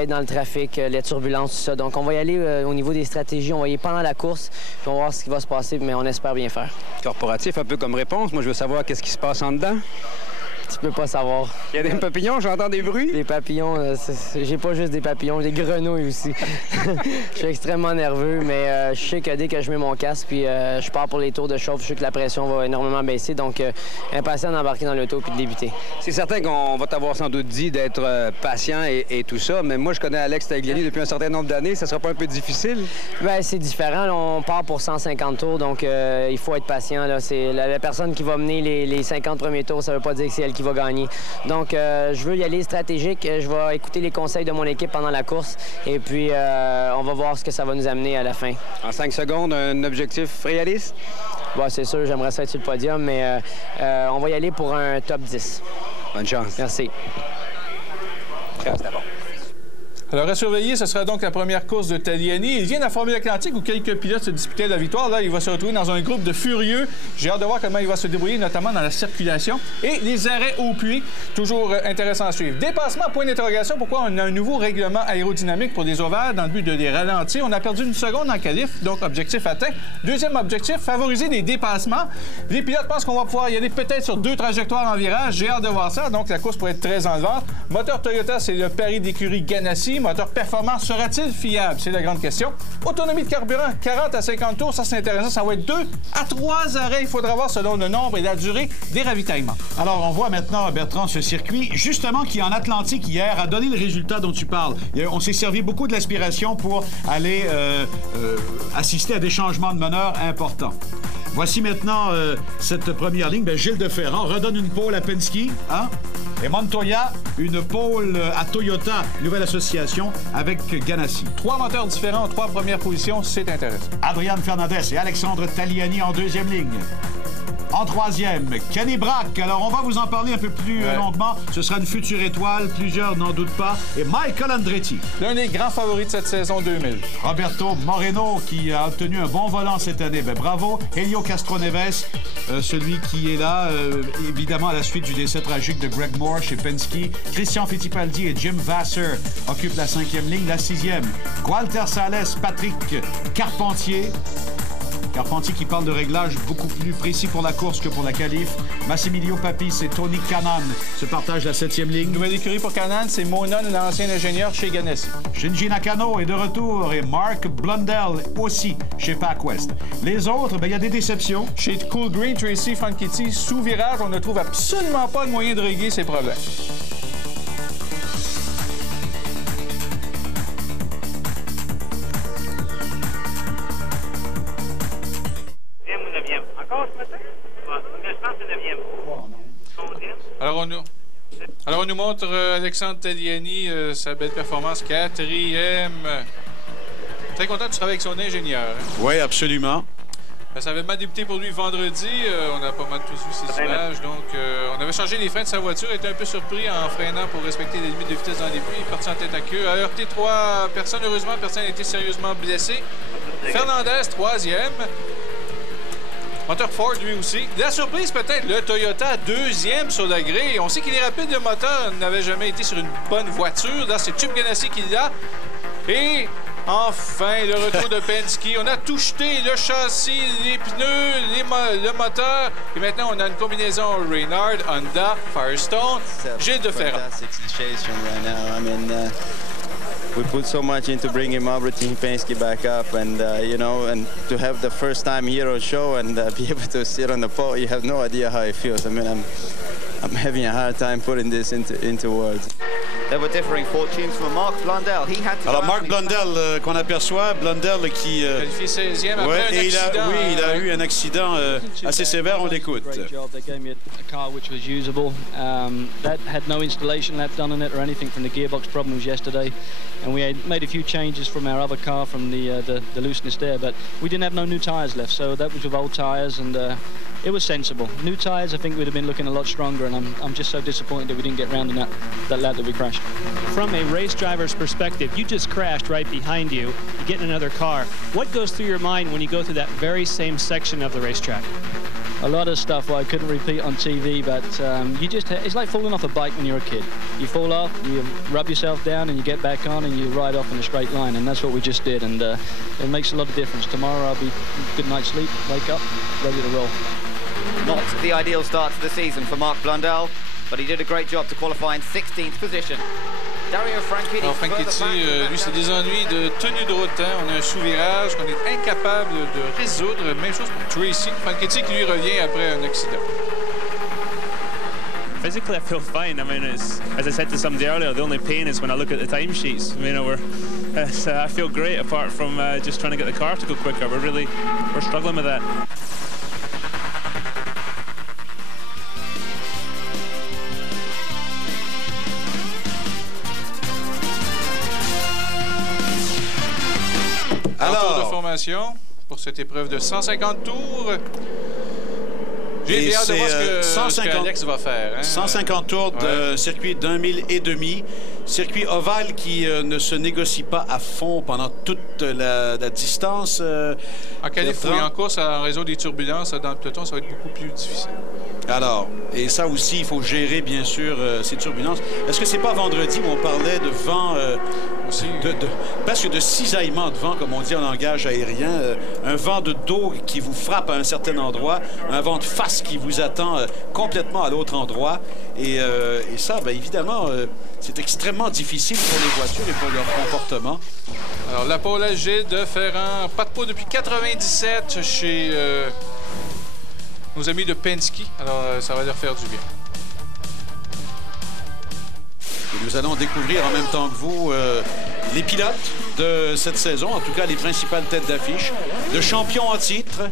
être dans le trafic, les turbulences, tout ça. Donc, on va y aller au niveau des stratégies. On va y aller pendant la course, puis on va voir ce qui va se passer, mais on espère bien faire. Corporatif, un peu comme réponse. Moi, je veux savoir qu'est-ce qui se passe en dedans. Tu peux pas savoir. Il y a des papillons, j'entends des bruits. Des papillons, j'ai pas juste des papillons, des grenouilles aussi. Je suis extrêmement nerveux, mais je sais que dès que je mets mon casque puis je pars pour les tours de chauffe, je sais que la pression va énormément baisser. Donc, impatient d'embarquer dans l'auto puis de débuter. C'est certain qu'on va t'avoir sans doute dit d'être patient et tout ça, mais moi, je connais Alex Tagliani depuis un certain nombre d'années. Ça sera pas un peu difficile? Bien, c'est différent. Là, on part pour 150 tours, donc il faut être patient. Là. C'est la personne qui va mener les 50 premiers tours, ça veut pas dire que c'est elle qui va gagner. Donc, je veux y aller stratégique. Je vais écouter les conseils de mon équipe pendant la course et puis on va voir ce que ça va nous amener à la fin. En 5 secondes, un objectif réaliste? Bon, c'est sûr, j'aimerais ça être sur le podium, mais on va y aller pour un top 10. Bonne chance. Merci. C'était bon. Alors, à surveiller, ce sera donc la première course de Tagliani. Il vient de la Formule Atlantique où quelques pilotes se disputaient la victoire. Là, il va se retrouver dans un groupe de furieux. J'ai hâte de voir comment il va se débrouiller, notamment dans la circulation. Et les arrêts au puits, toujours intéressant à suivre. Dépassement, point d'interrogation. Pourquoi on a un nouveau règlement aérodynamique pour les ovaires dans le but de les ralentir? On a perdu une seconde en qualif, donc objectif atteint. Deuxième objectif, favoriser les dépassements. Les pilotes pensent qu'on va pouvoir y aller peut-être sur 2 trajectoires en virage. J'ai hâte de voir ça. Donc, la course pourrait être très enlevante. Moteur Toyota, c'est le pari d'écurie Ganassi. Moteur performance sera-t-il fiable? C'est la grande question. Autonomie de carburant, 40 à 50 tours, ça c'est intéressant. Ça va être 2 à 3 arrêts. Il faudra voir selon le nombre et la durée des ravitaillements. Alors, on voit maintenant, Bertrand, ce circuit, justement, qui en Atlantique hier a donné le résultat dont tu parles. On s'est servi beaucoup de l'aspiration pour aller assister à des changements de meneur importants. Voici maintenant cette première ligne. Bien, Gilles de Ferrand redonne une pole à Penske, hein? Et Montoya, une pole à Toyota, nouvelle association avec Ganassi. 3 moteurs différents en 3 premières positions, c'est intéressant. Adrian Fernandez et Alexandre Tagliani en deuxième ligne. En troisième, Kenny Brack. Alors, on va vous en parler un peu plus longuement. Ce sera une future étoile, plusieurs n'en doutent pas. Et Michael Andretti. L'un des grands favoris de cette saison 2000. Roberto Moreno, qui a obtenu un bon volant cette année. Bien, bravo. Helio Castroneves, celui qui est là, évidemment, à la suite du décès tragique de Greg Moore chez Penske. Christian Fittipaldi et Jim Vassar occupent la 5e ligne. La 6e, Walter Sales, Patrick Carpentier. Carpentier qui parle de réglages beaucoup plus précis pour la course que pour la qualif. Massimilio Papis et Tony Kanaan se partagent la 7e ligne. Nouvelle écurie pour Kanaan, c'est Monon, l'ancien ingénieur chez Ganassi. Shinji Nakano est de retour et Mark Blundell aussi chez PacWest. Les autres, il y a des déceptions. Chez Cool Green, Tracy Franchitti, sous virage, on ne trouve absolument pas le moyen de régler ses problèmes. Alors, on nous montre Alexandre Tagliani, sa belle performance, 4e. Très content de travailler avec son ingénieur. Hein? Oui, absolument. Ça avait mal débuté pour lui vendredi. On a pas mal tous vu ces images. Donc, on avait changé les freins de sa voiture. Il était un peu surpris en freinant pour respecter les limites de vitesse dans les puits. Il est parti en tête à queue. A heurté 3 personnes. Heureusement, personne n'a été sérieusement blessé. Fernandez, 3e. Moteur Ford, lui aussi. La surprise, peut-être, le Toyota, 2e sur la grille. On sait qu'il est rapide, le moteur n'avait jamais été sur une bonne voiture. Là, c'est Chip Ganassi qui l'a. Et enfin, le retour de Penske. On a tout jeté, le châssis, les pneus, le moteur. Et maintenant, on a une combinaison Reynard, Honda, Firestone, Gilles de Ferrand. We put so much into bringing Marlboro Team Penske back up, and you know, and to have the first-time hero show and be able to sit on the pole, you have no idea how it feels. I mean, I'm having a hard time putting this into words. There were differing fortunes for Mark Blundell. He had to. Alors Mark Blundell qu'on aperçoit, Blundell qui qualifié 16e après un accident. Il a eu un accident assez sévère. On l'écoute. Great job. They gave me a car which was usable. That had no installation lap done on it or anything from the gearbox problems yesterday, and we had made a few changes from our other car from the looseness there, but we didn't have no new tyres left, so that was with old tyres, and it was sensible. New tyres, I think we'd have been looking a lot stronger, and I'm just so disappointed that we didn't get round in that lap that we crashed. From a race driver's perspective, you just crashed right behind you. You get in another car. What goes through your mind when you go through that very same section of the racetrack? a lot of stuff I couldn't repeat on TV, but it's like falling off a bike when you're a kid. You fall off, you rub yourself down, and you get back on, and you ride off in a straight line, and that's what we just did, and it makes a lot of difference. Tomorrow I'll be good night's sleep, wake up, ready to roll. Not the ideal start to the season for Mark Blundell, but he did a great job to qualify in 16th position. Dario Franchitti. Alors Franchitti, lui, c'est des ennuis de tenue de route. Hein. On a un sous-virage qu'on est incapable de résoudre. Même chose pour Tracy. Franchitti qui lui revient après un accident. Physically, I feel fine. I mean, it's, as I said to somebody earlier, the only pain is when I look at the timesheets. I mean, I feel great apart from just trying to get the car to go quicker. We're struggling with that. Tour de formation pour cette épreuve de 150 tours. J'ai hâte de voir ce que Alex va faire. Hein? 150 tours de circuit d'1,5 miles. Circuit ovale qui ne se négocie pas à fond pendant toute la distance. En qualif et en course, en réseau des turbulences, dans le peloton, ça va être beaucoup plus difficile. Alors, et ça aussi, il faut gérer, bien sûr, ces turbulences. Est-ce que c'est pas vendredi où on parlait de vent, presque de cisaillement de vent, comme on dit en langage aérien, un vent de dos qui vous frappe à un certain endroit, un vent de face qui vous attend complètement à l'autre endroit. Et ça, bien évidemment, c'est extrêmement difficile pour les voitures et pour leur comportement. Alors, la pole à Gilles de Ferrand, pas de peau depuis 97 chez nos amis de Penske. Alors, ça va leur faire du bien. Et nous allons découvrir en même temps que vous les pilotes de cette saison, en tout cas les principales têtes d'affiche. Le champion en titre,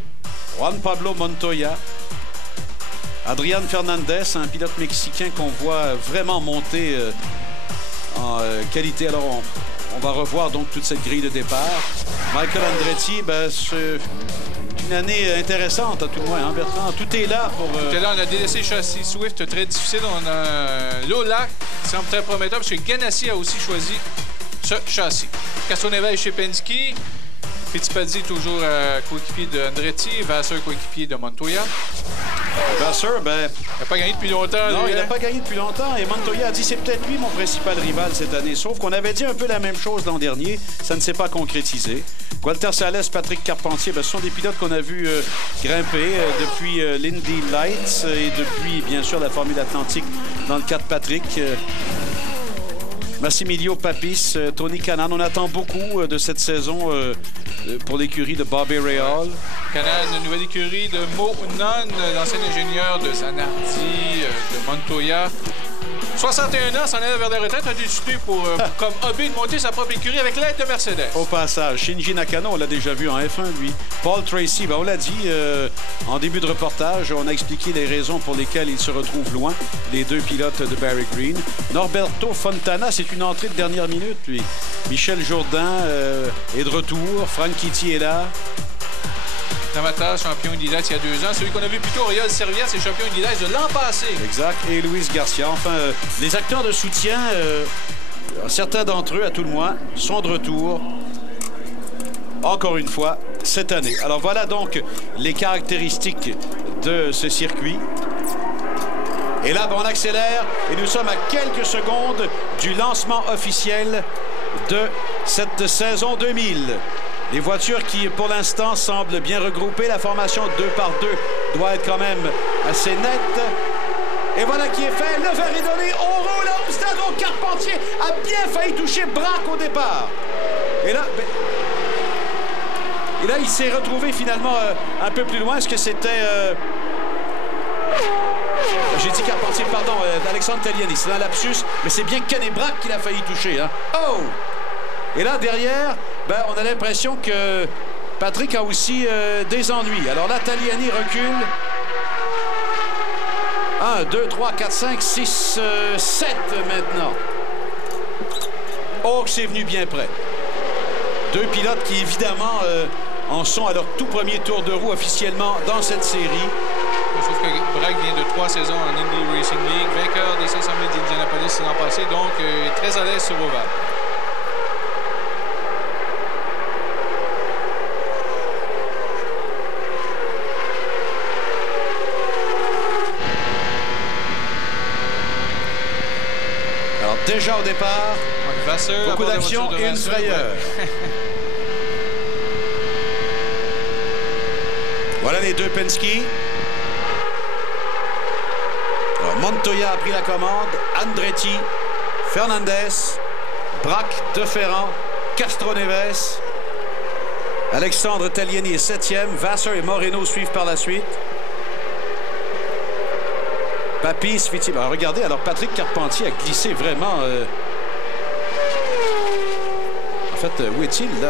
Juan Pablo Montoya. Adrian Fernandez, un pilote mexicain qu'on voit vraiment monter en qualité. Alors, on va revoir donc toute cette grille de départ. Michael Andretti, ben, c'est une année intéressante, à tout le moins, hein, Bertrand? Tout est là pour... Tout est là. On a délaissé châssis Swift très difficile. On a Lola qui semble très prometteur parce que Ganassi a aussi choisi ce châssis. Castroneves chez Penske. Fittipaldi toujours coéquipier de Andretti. Vasseur coéquipier de Montoya. Vasseur, ben... Il n'a pas gagné depuis longtemps. Non, lui, il n'a pas gagné depuis longtemps. Et Montoya a dit c'est peut-être lui mon principal rival cette année. Sauf qu'on avait dit un peu la même chose l'an dernier. Ça ne s'est pas concrétisé. Walter Salles, Patrick Carpentier, ben, ce sont des pilotes qu'on a vus grimper depuis l'Indy Lights et depuis, bien sûr, la Formule Atlantique dans le cas de Patrick. Massimilio Papis, Tony Kanaan. On attend beaucoup de cette saison pour l'écurie de Bobby Rahal. Kanaan, une nouvelle écurie de Mo Nunn, l'ancien ingénieur de Zanardi, de Montoya. 61 ans, s'en allait vers la retraite, a décidé pour comme hobby de monter sa propre écurie avec l'aide de Mercedes. Au passage, Shinji Nakano, on l'a déjà vu en F1, lui. Paul Tracy, ben, on l'a dit en début de reportage, on a expliqué les raisons pour lesquelles ils se retrouvent loin, les deux pilotes de Barry Green. Norberto Fontana, c'est une entrée de dernière minute, lui. Michel Jourdain est de retour, Franchitti est là. Amateur, champion Indy Lights il y a 2 ans. Celui qu'on a vu plutôt, Oriol Servia, c'est champion Indy Lights de l'an passé. Exact. Et Luis Garcia. Enfin, les acteurs de soutien, certains d'entre eux, à tout le moins, sont de retour. Encore une fois, cette année. Alors voilà donc les caractéristiques de ce circuit. Et là, ben, on accélère et nous sommes à quelques secondes du lancement officiel de cette saison 2000. Les voitures qui, pour l'instant, semblent bien regroupées. La formation 2 par 2 doit être quand même assez nette. Et voilà qui est fait. Le verre est donné. On roule à Homestead. Carpentier a bien failli toucher Braque au départ. Et là, il s'est retrouvé finalement un peu plus loin. Est-ce que c'était... J'ai dit Carpentier, pardon, Alexandre Tagliani. C'est un lapsus, mais c'est bien Ken et Braque qu'il a failli toucher. Hein. Oh! Et là, derrière, ben, on a l'impression que Patrick a aussi des ennuis. Alors là, Tagliani recule. 1, 2, 3, 4, 5, 6, 7 maintenant. Oh, c'est venu bien près. Deux pilotes qui, évidemment, en sont à leur tout premier tour de roue officiellement dans cette série. Sauf que Braque vient de 3 saisons en Indy Racing League, vainqueur des 500 000 d'Indianapolis l'an passé, donc très à l'aise sur ovale. déjà au départ. Vasseur, Beaucoup d'action et une frayeur. Ouais. Voilà les deux Penske. Alors, Montoya a pris la commande. Andretti, Fernandez, Braque, Deferrand, Castroneves. Alexandre Tagliani est 7e. Vasseur et Moreno suivent par la suite. Papis, Fittipaldi. Alors, regardez, alors Patrick Carpentier a glissé vraiment. En fait, où est-il? Là,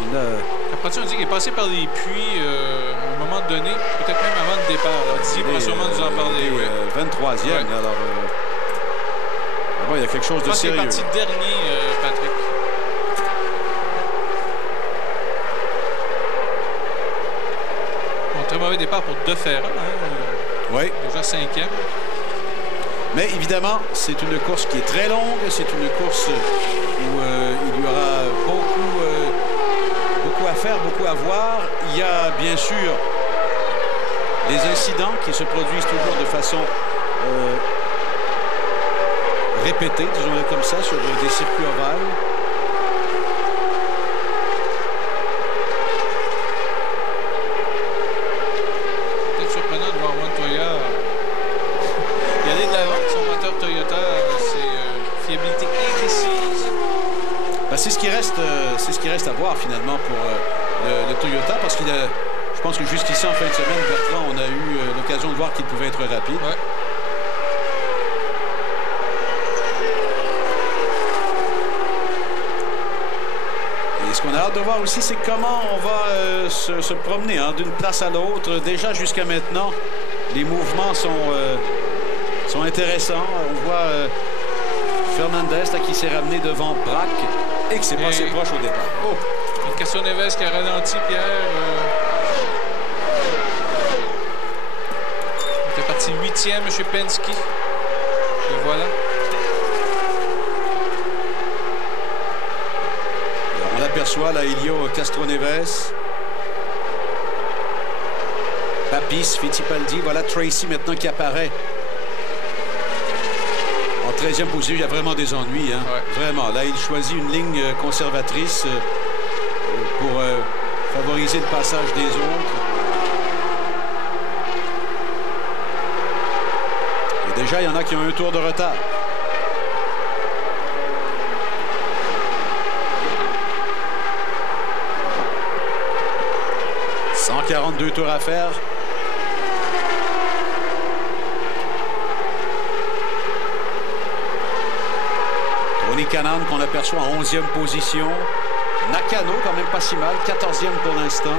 on a... Carpentier, on dit qu'il est passé par les puits à un moment donné, peut-être même avant le départ. Didier pourra sûrement nous en parler. 23e. Ouais. Alors, bon, il y a quelque chose de sérieux. Il est parti dernier, Patrick. Bon, très mauvais départ pour Deferrand. Oui. Déjà 5e. Mais évidemment, c'est une course qui est très longue. C'est une course où il y aura beaucoup à faire, beaucoup à voir. Il y a bien sûr les incidents qui se produisent toujours de façon répétée, disons-le comme ça, sur des circuits ovales. Peut-être surprenant de voir Montoya y aller de l'avant avec son moteur Toyota, ses fiabilités indécises. Ben, c'est ce qui reste à voir finalement pour le Toyota, parce qu'il a, je pense que jusqu'ici en fin de semaine, Bertrand, on a eu l'occasion de voir qu'il pouvait être rapide. Ouais. Et ce qu'on a hâte de voir aussi, c'est comment on va se promener d'une place à l'autre. Déjà jusqu'à maintenant, les mouvements sont intéressants. On voit Fernandez là, qui s'est ramené devant Braque et qui s'est passé proche au départ. Oh! Castroneves qui a ralenti, Pierre. Il était parti 8e chez Penske. Et voilà. Alors, on aperçoit là Helio Castroneves. Papis, Fittipaldi. Voilà Tracy maintenant qui apparaît. En 13e position, il y a vraiment des ennuis. Hein? Ouais. Vraiment. Là, il choisit une ligne conservatrice pour favoriser le passage des autres. Et déjà, il y en a qui ont un tour de retard. « 142 tours à faire. » Tony Kanaan qu'on aperçoit en 11e position. Nakano, quand même pas si mal, 14e pour l'instant.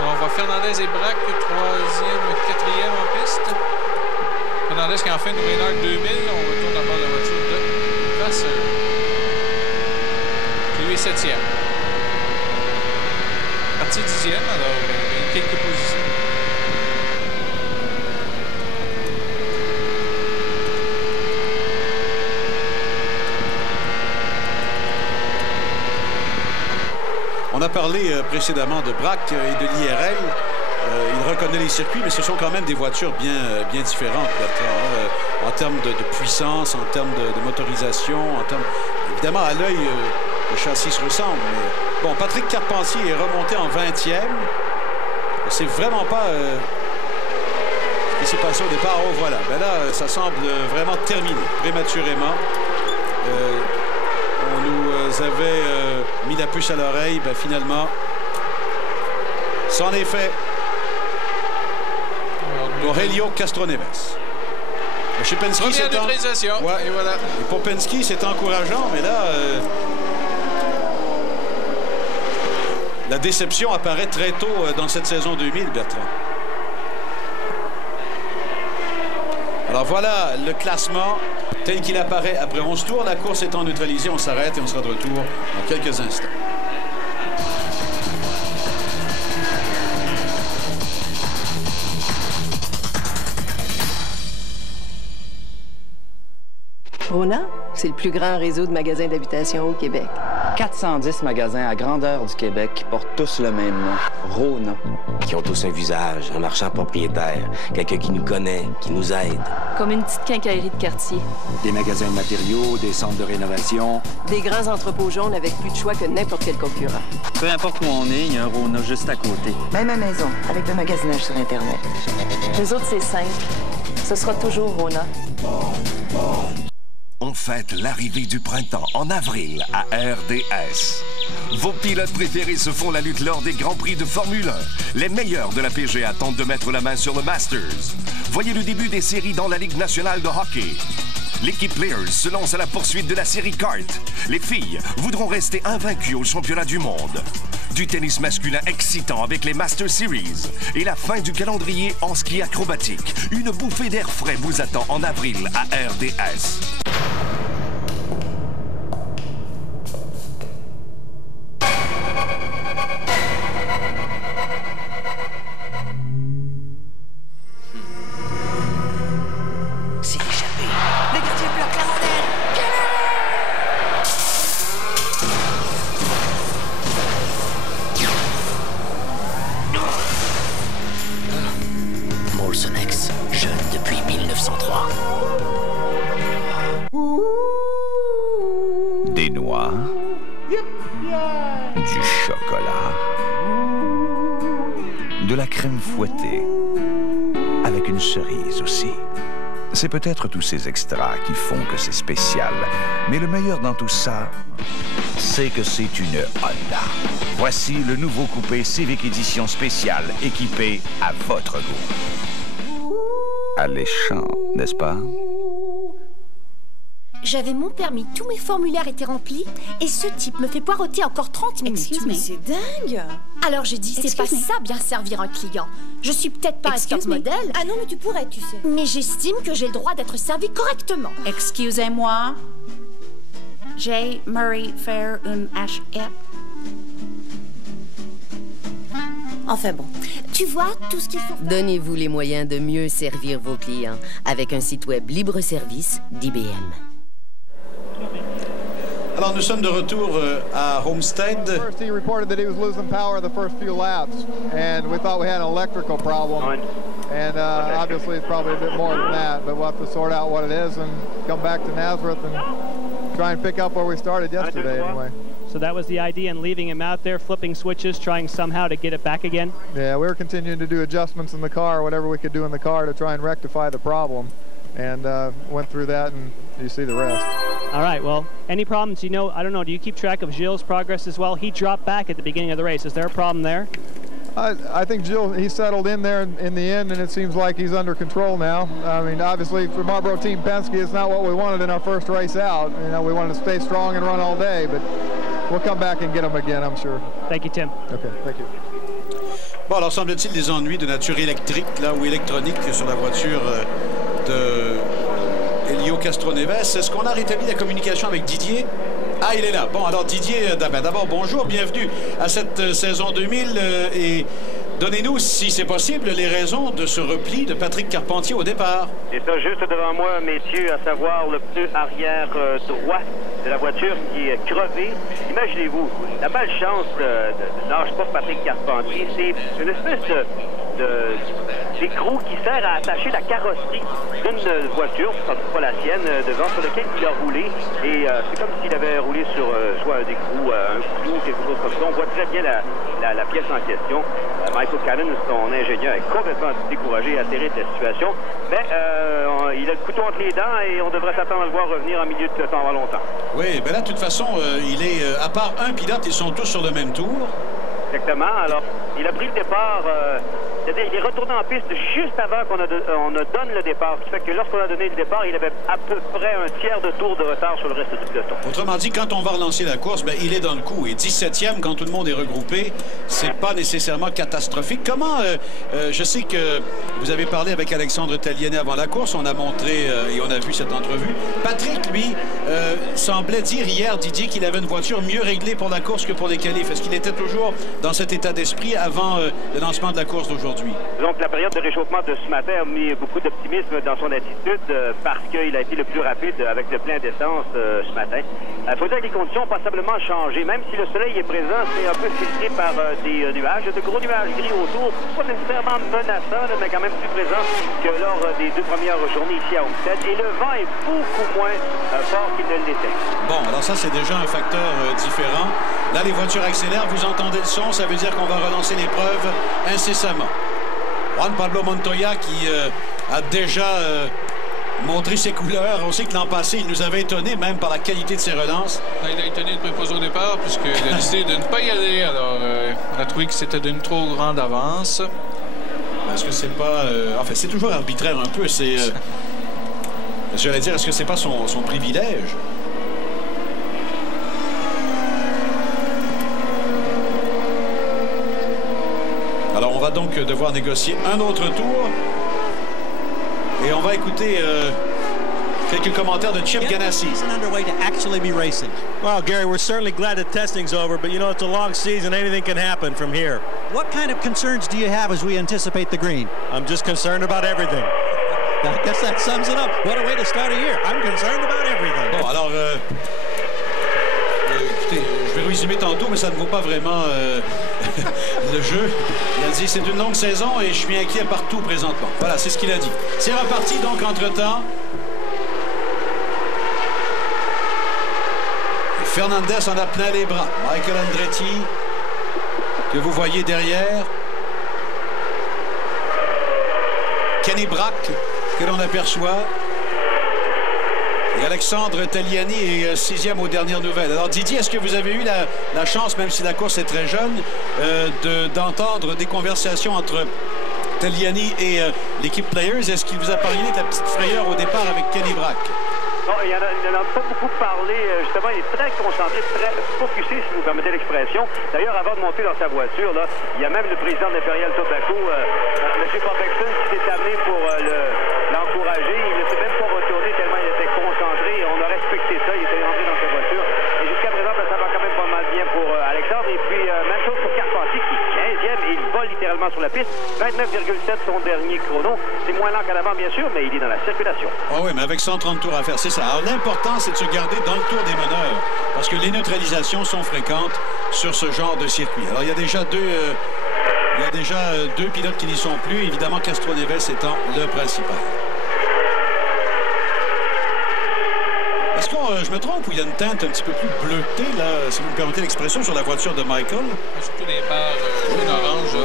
On voit Fernandez et Braque, 3e, 4e en piste. Fernandez qui en fait une Reynard 2000. On retourne à bord de la voiture de Vasseur. Qui lui est 7e. Parti 10e, alors il y a quelques positions. On a parlé précédemment de Braque et de l'IRL. Il reconnaît les circuits, mais ce sont quand même des voitures bien différentes, en termes de puissance, en termes de motorisation, en termes... Évidemment, à l'œil, le châssis se ressemble. Mais... Bon, Patrick Carpentier est remonté en 20e. C'est vraiment pas ce qui s'est passé au départ. Oh, voilà. Ben là, ça semble vraiment terminé, prématurément. On nous avait mis la puce à l'oreille. Ben, finalement, c'en est fait pour Helio Castroneves. Chez Penske, c'est ouais. Et voilà. Et pour Penske, c'est encourageant, mais là, la déception apparaît très tôt dans cette saison 2000, Bertrand. Alors voilà le classement tel qu'il apparaît après 11 tours. La course étant neutralisée, on s'arrête et on sera de retour dans quelques instants. Rona, c'est le plus grand réseau de magasins d'habitation au Québec. 410 magasins à grandeur du Québec qui portent tous le même nom, Rona. Qui ont tous un visage, un marchand propriétaire, quelqu'un qui nous connaît, qui nous aide. Comme une petite quincaillerie de quartier. Des magasins de matériaux, des centres de rénovation. Des grands entrepôts jaunes avec plus de choix que n'importe quel concurrent. Peu importe où on est, il y a un Rona juste à côté. Même à maison, avec le magasinage sur Internet. Les autres, c'est simple. Ce sera toujours Rona. On fête l'arrivée du printemps en avril à RDS. Vos pilotes préférés se font la lutte lors des Grands Prix de Formule 1. Les meilleurs de la PGA tentent de mettre la main sur le Masters. Voyez le début des séries dans la Ligue nationale de hockey. L'équipe Players se lance à la poursuite de la série Kart. Les filles voudront rester invaincues au championnat du monde. Du tennis masculin excitant avec les Master Series. Et la fin du calendrier en ski acrobatique. Une bouffée d'air frais vous attend en avril à RDS. Des noix, du chocolat, de la crème fouettée, avec une cerise aussi. C'est peut-être tous ces extras qui font que c'est spécial, mais le meilleur dans tout ça, c'est que c'est une Honda. Voici le nouveau coupé Civic Edition spéciale équipé à votre goût. Alléchant, n'est-ce pas? J'avais mon permis, tous mes formulaires étaient remplis, et ce type me fait poireauter encore 30 minutes. Excuse me, c'est dingue! Alors j'ai dit, c'est pas ça bien servir un client. Je suis peut-être pas un top modèle. Ah non, mais tu pourrais, tu sais. Mais j'estime que j'ai le droit d'être servi correctement. Excusez-moi. J'ai Murray faire un HF. Enfin bon. Tu vois tout ce qu'il faut faire. Donnez-vous les moyens de mieux servir vos clients avec un site web libre-service d'IBM. Alors, nous sommes de retour à Homestead. First, he reported that he was losing power the first few laps, and we thought we had an electrical problem. And obviously, it's probably a bit more than that, but we'll have to sort out what it is and come back to Nazareth and try and pick up where we started yesterday anyway. So that was the idea in leaving him out there, flipping switches, trying somehow to get it back again? Yeah, we were continuing to do adjustments in the car, whatever we could do in the car to try and rectify the problem. And went through that, and you see the rest. All right, well, any problems? You know, I don't know, do you keep track of Gilles' progress as well? He dropped back at the beginning of the race. Is there a problem there? I think Gilles, he settled in there in the end, and it seems like he's under control now. I mean, obviously, for Marlboro Team Penske, it's not what we wanted in our first race out. You know, we wanted to stay strong and run all day, but we'll come back and get him again, I'm sure. Thank you, Tim. Okay, thank you. Bon, alors semble-t-il des ennuis de nature électrique là ou électronique sur la voiture de Helio Castroneves. Est-ce qu'on a rétabli la communication avec Didier? Ah, il est là. Bon, alors Didier, d'abord, bonjour, bienvenue à cette saison 2000 et donnez-nous, si c'est possible, les raisons de ce repli de Patrick Carpentier au départ. C'est ça, juste devant moi, messieurs, à savoir le pneu arrière droit de la voiture qui est crevé. Imaginez-vous, la malchance nage pas Patrick Carpentier, c'est une espèce d'écrou qui sert à attacher la carrosserie d'une voiture, pas la sienne, devant, sur laquelle il a roulé. Et c'est comme s'il avait roulé sur soit un écrou, un clou, quelque chose comme ça. On voit très bien la pièce en question. Michael Cannon, son ingénieur, est complètement découragé et atterré de la situation. Mais il a le couteau entre les dents et on devrait s'attendre à le voir revenir en milieu de peloton avant longtemps. Oui, ben là, de toute façon, il est, à part un pilote, ils sont tous sur le même tour. Exactement. Alors, il a pris le départ, c'est-à-dire il est retourné en piste juste avant qu'on donne le départ. Ce qui fait que lorsqu'on a donné le départ, il avait à peu près un tiers de tour de retard sur le reste du peloton. Autrement dit, quand on va relancer la course, ben, il est dans le coup. Et 17e, quand tout le monde est regroupé, c'est pas nécessairement catastrophique. Comment, je sais que vous avez parlé avec Alexandre Taliennet avant la course, on a montré et on a vu cette entrevue. Patrick, lui, semblait dire hier, Didier, qu'il avait une voiture mieux réglée pour la course que pour les qualifs. Est-ce qu'il était toujours dans cet état d'esprit avant le lancement de la course d'aujourd'hui? Donc, la période de réchauffement de ce matin a mis beaucoup d'optimisme dans son attitude parce qu'il a été le plus rapide avec le plein d'essence ce matin. Il faut dire que les conditions ont passablement changé. Même si le soleil est présent, c'est un peu filtré par des nuages, de gros nuages gris autour. Pas nécessairement menaçants, mais quand même plus présents que lors des 2 premières journées ici à Homestead. Et le vent est beaucoup moins fort qu'il ne l'était. Bon, alors ça, c'est déjà un facteur différent. Là, les voitures accélèrent. Vous entendez le son. Ça veut dire qu'on va relancer l'épreuve incessamment. Juan Pablo Montoya qui a déjà montré ses couleurs. On sait que l'an passé, il nous avait étonné même par la qualité de ses relances. Il a étonné de préposer au départ puisqu'il a décidé de ne pas y aller. Alors, on a trouvé que c'était d'une trop grande avance. Est-ce que c'est pas... enfin, c'est toujours arbitraire un peu. C'est... j'allais dire, est-ce que c'est pas son privilège? Alors, on va donc devoir négocier un autre tour. Et on va écouter quelques commentaires de Chip Ganassi. Well, Gary, we're certainly glad that testing's over, but you know, it's a long season. Anything can happen from here. What kind of concerns do you have as we anticipate the green? I'm just concerned about everything. I guess that sums it up. What a way to start a year. I'm concerned about everything. Bon, alors, écoutez, je vais résumer tantôt, mais ça ne vaut pas vraiment le jeu. Il a dit, c'est une longue saison et je suis inquiet partout présentement. Voilà, c'est ce qu'il a dit. C'est reparti, donc, entre-temps. Et Fernandez en a plein les bras. Michael Andretti, que vous voyez derrière. Kenny Brack, que l'on aperçoit. Et Alexandre Tagliani est 6e aux dernières nouvelles. Alors Didier, est-ce que vous avez eu la chance, même si la course est très jeune, d'entendre des conversations entre Tagliani et l'équipe Players? Est-ce qu'il vous a parlé de la petite frayeur au départ avec Kenny Brack? Non, il n'en a pas beaucoup parlé. Justement, il est très concentré, très focusé, si vous permettez l'expression. D'ailleurs, avant de monter dans sa voiture, là, il y a même le président d'Imperial Tobacco, M. Popexton, qui s'est amené pour l'encourager. Il ne s'est même pas retourné tellement il était concentré. On a respecté ça. Il était rentré dans sa voiture. Et jusqu'à présent, ça va quand même pas mal bien pour Alexandre. Et puis, même chose pour Carpentier, qui est 15e. Et il vole littéralement sur la piste. 29,7 son dernier chrono. C'est moins lent qu'en avant, bien sûr, mais il est dans la circulation. Ah oui, mais avec 130 tours à faire, c'est ça. Alors, l'important, c'est de se garder dans le tour des meneurs, parce que les neutralisations sont fréquentes sur ce genre de circuit. Alors, il y a déjà deux pilotes qui n'y sont plus, évidemment, Castroneves étant le principal. Est-ce que je me trompe ou il y a une teinte un petit peu plus bleutée, là, si vous me permettez l'expression, sur la voiture de Michael? Surtout des barres jaune-orange sur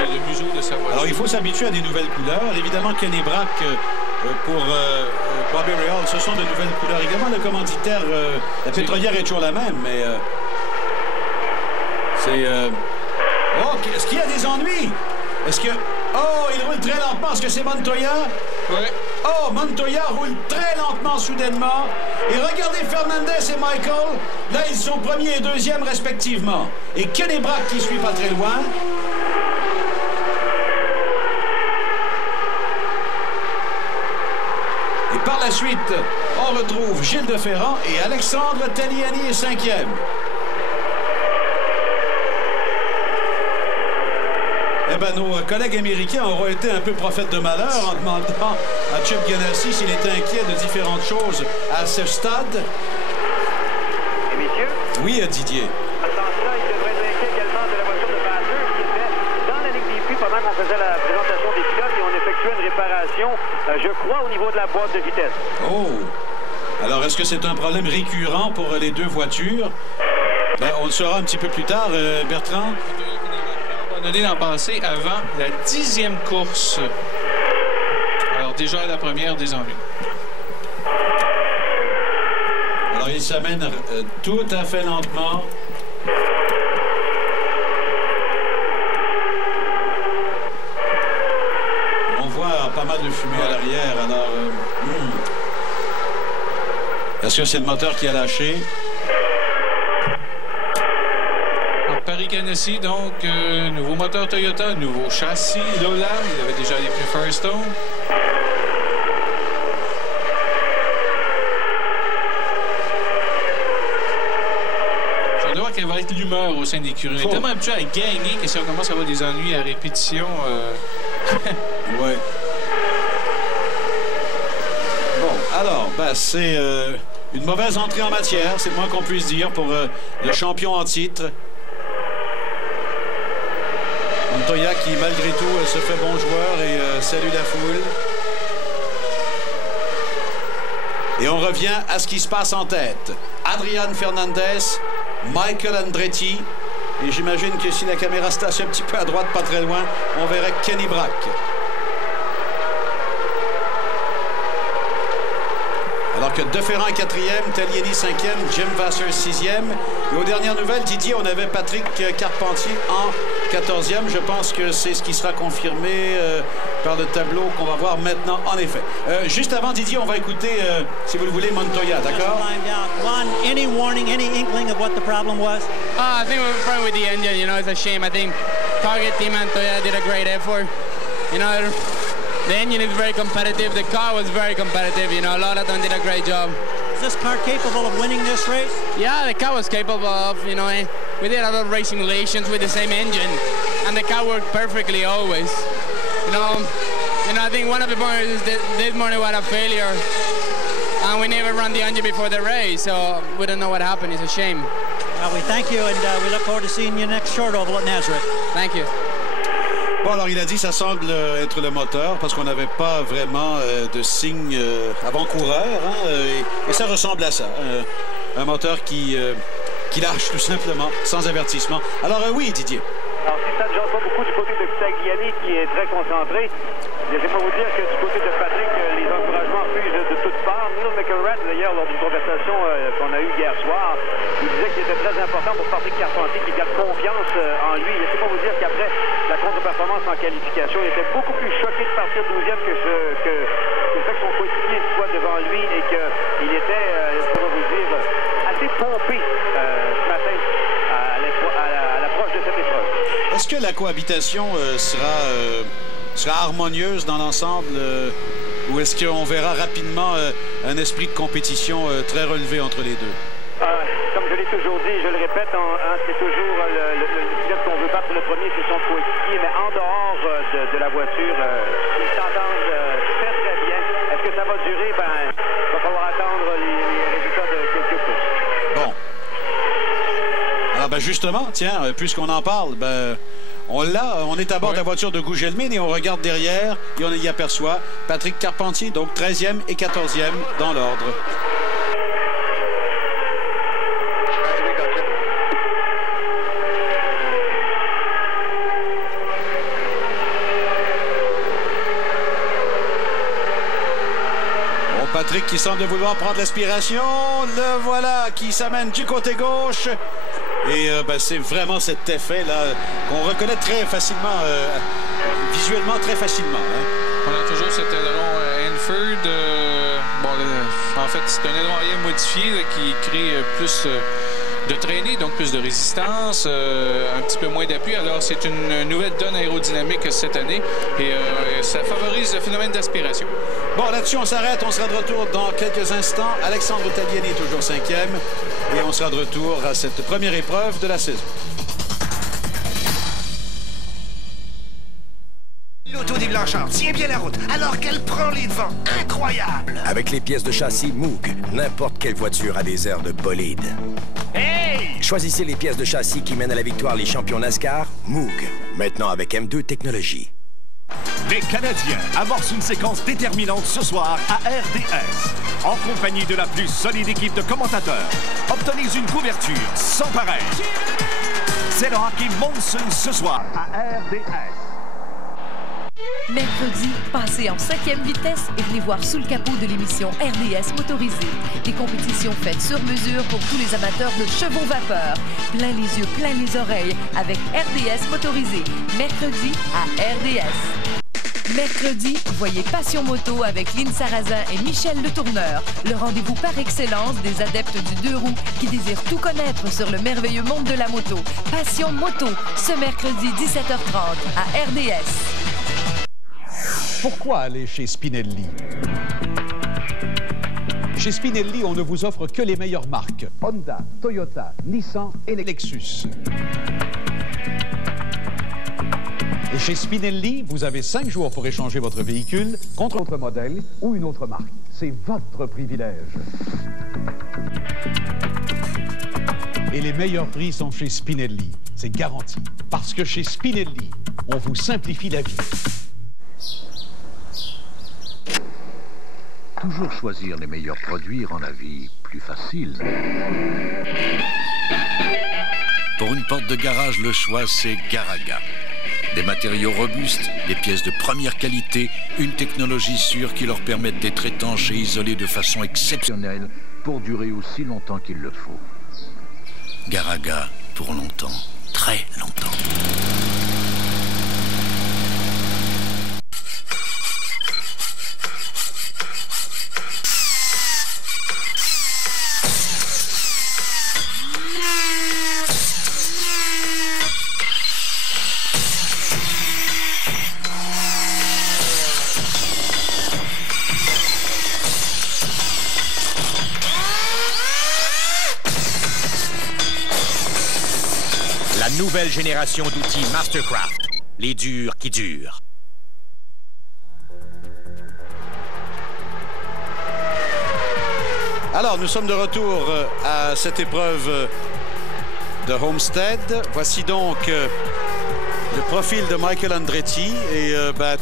le museau de sa voiture. Alors, il faut s'habituer à des nouvelles couleurs. Évidemment, Kenny Brack pour Bobby Rahal, ce sont de nouvelles couleurs. Également, le commanditaire, la pétrolière est toujours la même, mais c'est... Oh, est-ce qu'il y a des ennuis? Est-ce que... Oh, il roule très lentement. Est-ce que c'est Montoya? Oui. Oh, Montoya roule très lentement, soudainement. Et regardez Fernandez et Michael. Là, ils sont premiers et deuxièmes, respectivement. Et Kenny Brack qui suit pas très loin. Et par la suite, on retrouve Gilles de Ferrand et Alexandre Tagliani est 5e. Eh bien, nos collègues américains auront été un peu prophètes de malheur en demandant à Chip Ganassi s'il était inquiet de différentes choses à ce stade. Et messieurs? Oui, Didier. À ce sens-là, il devrait être inquiet également de la voiture de Bathurst qui était dans la ligne des puits pendant qu'on faisait la présentation des pilotes et on effectuait une réparation, je crois, au niveau de la boîte de vitesse. Oh! Alors, est-ce que c'est un problème récurrent pour les deux voitures? Ben, on le saura un petit peu plus tard, Bertrand. Donné l'an passé avant la 10e course. Alors déjà la première des ennuis. Alors il s'amène tout à fait lentement. On voit pas mal de fumée à l'arrière. Alors, est-ce que c'est le moteur qui a lâché? Paris Ganassi, donc, nouveau moteur Toyota, nouveau châssis Lola. Il avait déjà les pneus Firestone. Je vais voir quelle va être l'humeur au sein des l'écurie. On est tellement habitué à gagner que si on commence à avoir des ennuis à répétition... Ouais. Bon, alors, c'est une mauvaise entrée en matière, c'est le moins qu'on puisse dire pour le champion en titre. Montoya qui, malgré tout, se fait bon joueur et salue la foule. Et on revient à ce qui se passe en tête. Adrian Fernandez, Michael Andretti. Et j'imagine que si la caméra se tasse un petit peu à droite, pas très loin, on verrait Kenny Brack. Alors que Deferrand est 4e, Tagliani 5e, Jim Vassar 6e. Et aux dernières nouvelles, Didier, on avait Patrick Carpentier en 14e. Je pense que c'est ce qui sera confirmé par le tableau qu'on va voir maintenant, en effet. Juste avant, Didier, on va écouter, si vous le voulez, Montoya, d'accord? Ron, any warning, any inkling of what the problem was? I think we're fine with the engine. You know, it's a shame. I think Target Team Montoya did a great effort. You know, the engine is very competitive. The car was very competitive. You know, a lot of them did a great job. Is this car capable of winning this race? Yeah, the car was capable of, you know, we did a lot of race simulations with the same engine, and the car worked perfectly always. You know, I think one of the points is that this morning we had a failure, and we never ran the engine before the race, so we don't know what happened. It's a shame. Well, we thank you, and we look forward to seeing you next short oval at Nazareth. Thank you. Bon, alors il a dit que ça semble être le moteur parce qu'on n'avait pas vraiment de signe avant-coureur. Hein, et ça ressemble à ça. Un moteur qui lâche tout simplement, sans avertissement. Alors oui, Didier. Alors si ça ne gêne pas beaucoup du côté de Tagliani qui est très concentré, laissez-moi vous dire que du côté de Patrick, les encouragements fusent de toutes parts. Neil McElrath, d'ailleurs, lors d'une conversation qu'on a eue hier soir, il disait qu'il était très important pour Patrick Carpentier qu'il garde confiance en lui. Laissez-moi vous dire qu'après la contre-performance en qualification, il était beaucoup plus choqué de partir 12e que le fait que son coéquipier soit devant lui et qu'il était, laissez-moi vous dire, assez pompé ce matin à l'approche de cette épreuve. Est-ce que la cohabitation sera harmonieuse dans l'ensemble ou est-ce qu'on verra rapidement un esprit de compétition très relevé entre les deux? Comme je l'ai toujours dit, je le répète, c'est toujours le pilote qu'on veut battre le premier, c'est son coéquipier, mais en dehors de la voiture, ils s'entendent très très bien. Est-ce que ça va durer? Il va falloir attendre les résultats de quelques courses. Bon. Alors justement, tiens, puisqu'on en parle, on est à bord de la voiture de Gugelmin et on regarde derrière et on y aperçoit Patrick Carpentier, donc 13e et 14e dans l'ordre. Patrick qui semble vouloir prendre l'aspiration. Le voilà qui s'amène du côté gauche. Et c'est vraiment cet effet-là qu'on reconnaît très facilement, visuellement très facilement. Hein. On a toujours cet aileron Enfield. En fait, c'est un aileron arrière modifié là, qui crée plus de traînée, donc plus de résistance, un petit peu moins d'appui. Alors, c'est une nouvelle donne aérodynamique cette année et ça favorise le phénomène d'aspiration. Bon, là-dessus, on s'arrête. On sera de retour dans quelques instants. Alexandre Tagliani est toujours 5e et on sera de retour à cette première épreuve de la saison. L'auto des Blanchard tient bien la route alors qu'elle prend les devants. Incroyable! Avec les pièces de châssis Moog, n'importe quelle voiture a des airs de bolide. Hey! Choisissez les pièces de châssis qui mènent à la victoire les champions NASCAR, Moog. Maintenant avec M2 Technologies. Les Canadiens amorcent une séquence déterminante ce soir à RDS. En compagnie de la plus solide équipe de commentateurs, obtenez une couverture sans pareil. C'est le hockey Monson ce soir à RDS. Mercredi, passez en 5e vitesse et venez voir sous le capot de l'émission RDS Motorisée. Des compétitions faites sur mesure pour tous les amateurs de chevaux vapeur. Plein les yeux, plein les oreilles avec RDS Motorisée. Mercredi à RDS. Mercredi, voyez Passion Moto avec Lynn Sarrazin et Michel Le Tourneur. Le rendez-vous par excellence des adeptes du deux roues qui désirent tout connaître sur le merveilleux monde de la moto. Passion Moto, ce mercredi 17h30 à RDS. Pourquoi aller chez Spinelli? Chez Spinelli, on ne vous offre que les meilleures marques. Honda, Toyota, Nissan et Lexus. Et chez Spinelli, vous avez 5 jours pour échanger votre véhicule contre un autre modèle ou une autre marque. C'est votre privilège. Et les meilleurs prix sont chez Spinelli. C'est garanti. Parce que chez Spinelli, on vous simplifie la vie. Toujours choisir les meilleurs produits rend la vie plus facile. Pour une porte de garage, le choix, c'est Garaga. Des matériaux robustes, des pièces de première qualité, une technologie sûre qui leur permet d'être étanches et isolées de façon exceptionnelle pour durer aussi longtemps qu'il le faut. Garaga, pour longtemps, très longtemps. Nouvelle génération d'outils Mastercraft. Les durs qui durent. Alors, nous sommes de retour à cette épreuve de Homestead. Voici donc le profil de Michael Andretti. Et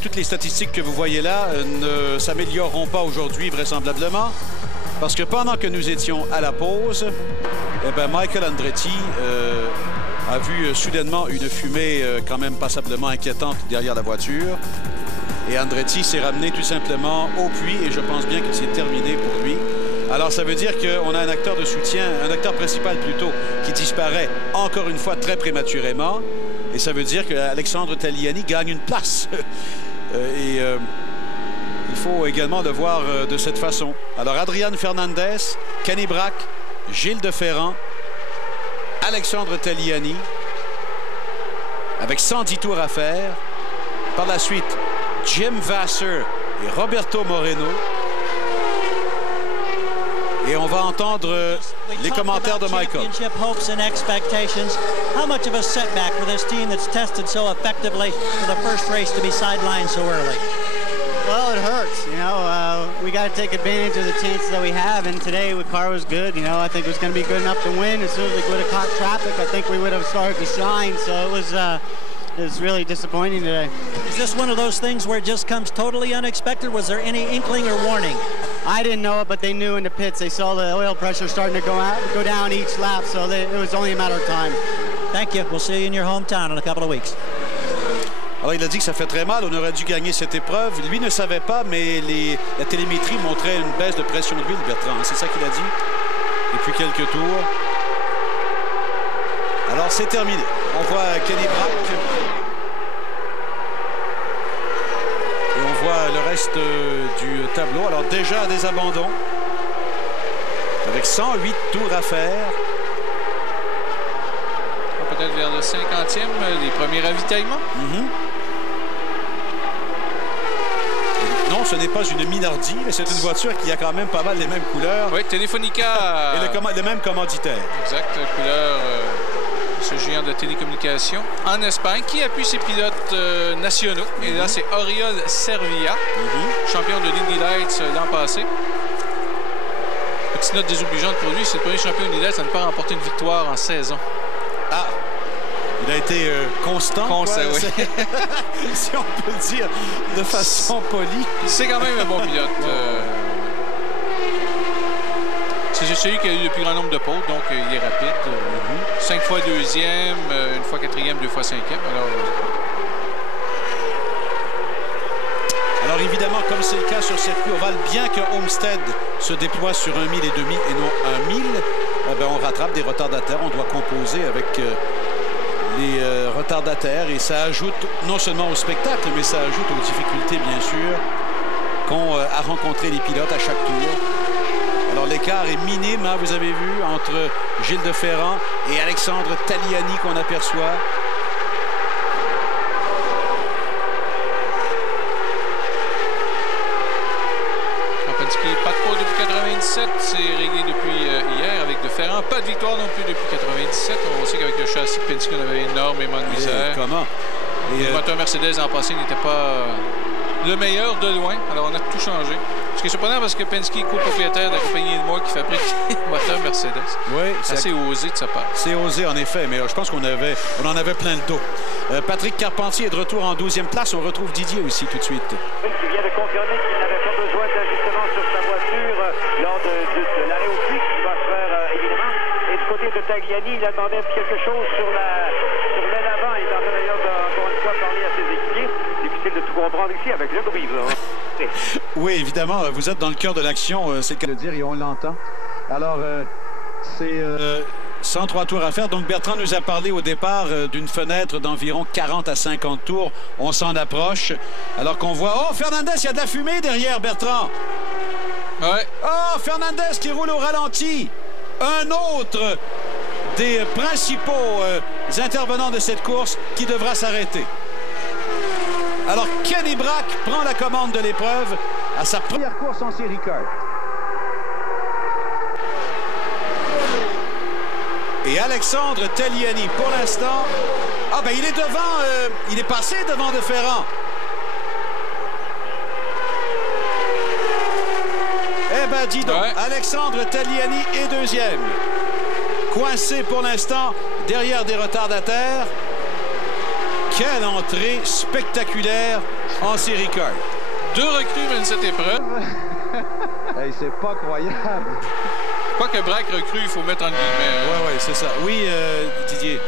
toutes les statistiques que vous voyez là ne s'amélioreront pas aujourd'hui, vraisemblablement. Parce que pendant que nous étions à la pause, Michael Andretti a vu soudainement une fumée quand même passablement inquiétante derrière la voiture. Et Andretti s'est ramené tout simplement au puits et je pense bien que c'est terminé pour lui. Alors ça veut dire qu'on a un acteur de soutien, un acteur principal plutôt, qui disparaît encore une fois très prématurément. Et ça veut dire qu'Alexandre Tagliani gagne une place. Il faut également le voir de cette façon. Alors Adrian Fernandez, Kenny Brack, Gilles de Ferrand, Alexandre Tagliani, avec 110 tours à faire. Par la suite, Jim Vasser et Roberto Moreno. Et on va entendre les commentaires de Michael. Hopes and expectations. How much of a setback for this team that's tested so effectively for the first race to be sidelined so early? Well, it hurts. You know, we got to take advantage of the chances that we have. And today, the car was good. You know, I think it was going to be good enough to win. As soon as we would have caught traffic, I think we would have started to shine. So it was really disappointing today. Is this one of those things where it just comes totally unexpected? Was there any inkling or warning? I didn't know it, but they knew in the pits. They saw the oil pressure starting to go down each lap, so it was only a matter of time. Thank you. We'll see you in your hometown in a couple of weeks. Alors, il a dit que ça fait très mal, on aurait dû gagner cette épreuve. Lui ne savait pas, mais la télémétrie montrait une baisse de pression d'huile, Bertrand. C'est ça qu'il a dit depuis quelques tours. Alors, c'est terminé. On voit Kenny Brack. Et on voit le reste du tableau. Alors, déjà des abandons. Avec 108 tours à faire. Peut-être vers le 50e, les premiers ravitaillements. Non, ce n'est pas une Minardi, mais c'est une voiture qui a quand même pas mal les mêmes couleurs. Oui, Telefonica. Et le même commanditaire. Exact, couleur ce géant de télécommunications en Espagne qui appuie ses pilotes nationaux. Et là, c'est Oriol Servia, champion de l'Indy Lights l'an passé. Petite note désobligeante pour lui, c'est le premier champion d'Indy Lights à ne pas remporter une victoire en saison. Ah! Il a été constant. Constant, oui. Si on peut le dire de façon polie. C'est quand même un bon pilote. C'est celui qui a eu le plus grand nombre de pôles, donc il est rapide. 5 fois deuxième, une fois quatrième, 2 fois cinquième. Alors évidemment, comme c'est le cas sur circuit ovale, bien que Homestead se déploie sur 1 mille et demi et non 1 mille, on rattrape des retardataires. On doit composer avec les retardataires et ça ajoute non seulement au spectacle, mais ça ajoute aux difficultés, bien sûr, qu'ont à rencontrer les pilotes à chaque tour. Alors l'écart est minime, hein, vous avez vu, entre Gilles de Ferrand et Alexandre Tagliani qu'on aperçoit. Penske, pas de pôle depuis 97, châssis Penske, on avait énormément de misère. Comment? Le moteur Mercedes l'an passé n'était pas le meilleur de loin. Alors, on a tout changé. Ce qui est surprenant parce que Penske est copropriétaire de la compagnie de moi qui fabrique les moteurs Mercedes. Oui, c'est assez osé de sa part. C'est osé, en effet, mais je pense qu'on en avait plein le dos. Patrick Carpentier est de retour en 12e place. On retrouve Didier aussi tout de suite. Qui vient de confirmer qu'il n'avait pas besoin d'ajustement sur sa voiture lors de l'arrêt au puits qui va se faire évidemment. Et du côté de Tagliani, il attendait quelque chose sur l'aile avant. Il est en train d'ailleurs encore une fois parler à ses équipiers. Difficile de tout comprendre ici avec le Brive. Oui, évidemment, vous êtes dans le cœur de l'action, c'est le dire et on l'entend. Alors, c'est 103 tours à faire. Donc, Bertrand nous a parlé au départ d'une fenêtre d'environ 40 à 50 tours. On s'en approche. Alors qu'on voit... Oh, Fernandez, il y a de la fumée derrière, Bertrand. Ouais. Oh, Fernandez qui roule au ralenti. Un autre des principaux intervenants de cette course qui devra s'arrêter. Alors, Kenny Brack prend la commande de l'épreuve à sa première course en série kart. Et Alexandre Tagliani, pour l'instant... Ah, ben il est devant... il est passé devant De Ferrand. Eh ben, dis donc, ouais. Alexandre Tagliani est deuxième. Coincé pour l'instant derrière des retardataires. Quelle entrée spectaculaire en série kart. 2 recrues mènent cette épreuve. Hey, c'est pas croyable. Pas que Brack recrue, il faut mettre en guillemets. Oui, c'est ça. Oui, Didier.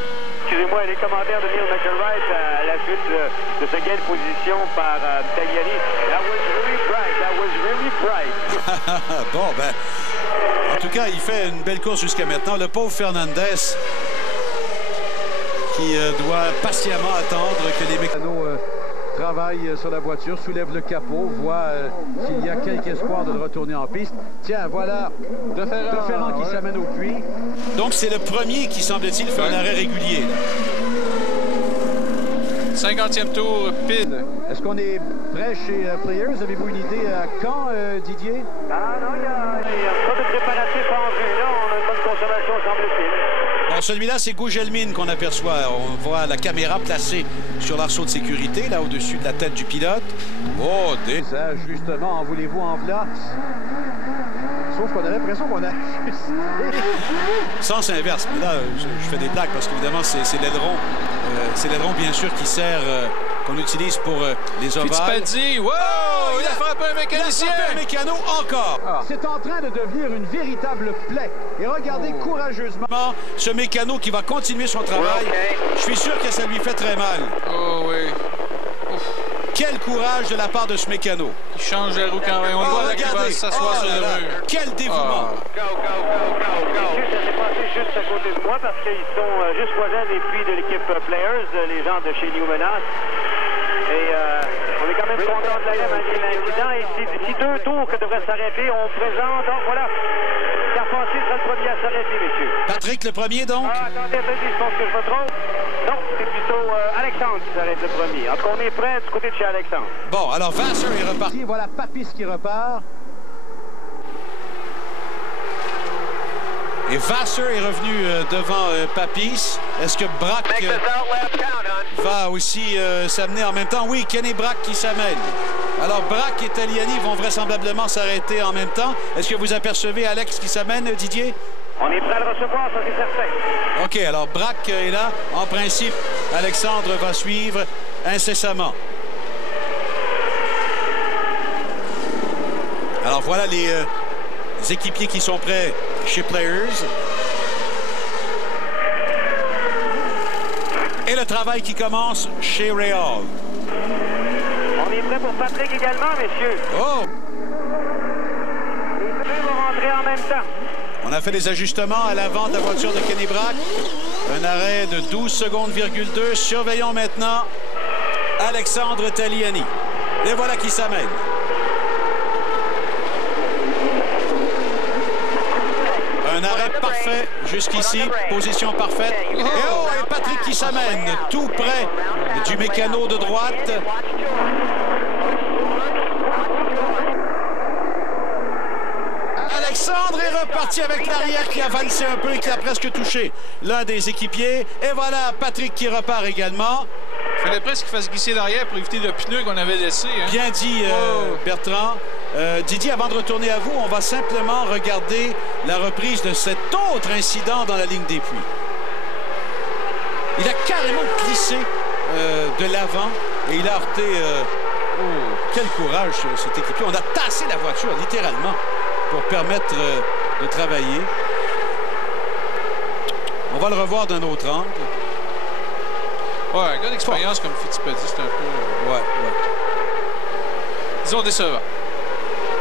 Excusez-moi, les commentaires de Neil McElwright à la suite de ce gain de position par Tagliani. That was really bright. That was really bright. Bon, ben, en tout cas, il fait une belle course jusqu'à maintenant. Le pauvre Fernandez qui doit patiemment attendre que les mécanos travaillent sur la voiture, soulèvent le capot, voient qu'il y a quelques espoirs de le retourner en piste. Tiens, voilà De Ferrand qui s'amène au puits. Donc, c'est le premier qui, semble-t-il, fait un arrêt régulier. 50e tour, pile. Est-ce qu'on est prêt chez Players? Avez-vous une idée à quand, Didier? Ah non, il y a pas de préparatif en vue. Là, on a une bonne consommation, semble-t-il. Bon, celui-là, c'est Gugelmin qu'on aperçoit. On voit la caméra placée sur l'arceau de sécurité, là, au-dessus de la tête du pilote. Oh, ça, justement, en voulez-vous en v'là? Sauf qu'on a l'impression qu'on a ajusté. Sens inverse. Mais là, je fais des blagues parce qu'évidemment, c'est l'aileron. C'est l'aileron, bien sûr, qui sert... qu'on utilise pour les ovales. Fittipaldi, wow! Il a frappé un mécanicien! Il a frappé un mécano encore! C'est en train de devenir une véritable plaie. Et regardez courageusement ce mécano qui va continuer son travail. Je suis sûr que ça lui fait très mal. Oh oui. Ouf. Quel courage de la part de ce mécano. Il change la roue quand même. On voit qu'il va s'asseoir sur le mur. Quel dévouement! Ça s'est passé juste à côté de moi parce qu'ils sont juste voisins des puits de l'équipe Players, les gens de chez Newmanas. Et on est quand même content de l'arrêt malgré l'incident. Et d'ici 2 tours que devrait s'arrêter, on présente. Donc voilà, Carpentier sera le premier à s'arrêter, messieurs. Patrick, le premier, donc? Attendez, je pense que je me trompe. Non, c'est plutôt Alexandre qui s'arrête le premier. En tout cas, on est prêt du côté de chez Alexandre. Bon, alors Vasseur est reparti. Voilà Papis qui repart. Et Vasseur est revenu devant Papis. Est-ce que Brack va aussi s'amener en même temps? Oui, Kenny Brack qui s'amène. Alors, Brack et Tagliani vont vraisemblablement s'arrêter en même temps. Est-ce que vous apercevez Alex qui s'amène, Didier? On est prêt à le recevoir, ça c'est certain. OK, alors Brack est là. En principe, Alexandre va suivre incessamment. Alors, voilà les équipiers qui sont prêts chez Players. Et le travail qui commence chez Real. On est prêt pour Patrick également, messieurs. Oh! Les deux vont rentrer en même temps. On a fait des ajustements à l'avant de la voiture de Kenny Brack. Un arrêt de 12 secondes,2. Surveillons maintenant Alexandre Tagliani. Et voilà qui s'amène. Un arrêt parfait jusqu'ici, position parfaite. Et Patrick qui s'amène tout près du mécano de droite. Alexandre est reparti. parti avec l'arrière qui a valsé un peu et qui a presque touché l'un des équipiers. Et voilà Patrick qui repart également. Il fallait presque qu'il fasse glisser l'arrière pour éviter le pneu qu'on avait laissé. Hein? Bien dit, Bertrand. Didier, avant de retourner à vous, on va simplement regarder la reprise de cet autre incident dans la ligne des puits. Il a carrément glissé de l'avant et il a heurté... quel courage, cet équipier. On a tassé la voiture, littéralement, pour permettre de travailler. On va le revoir d'un autre angle. Ouais, un gars d'expérience comme Fittipaldi, c'est un peu... Ouais. Disons décevant.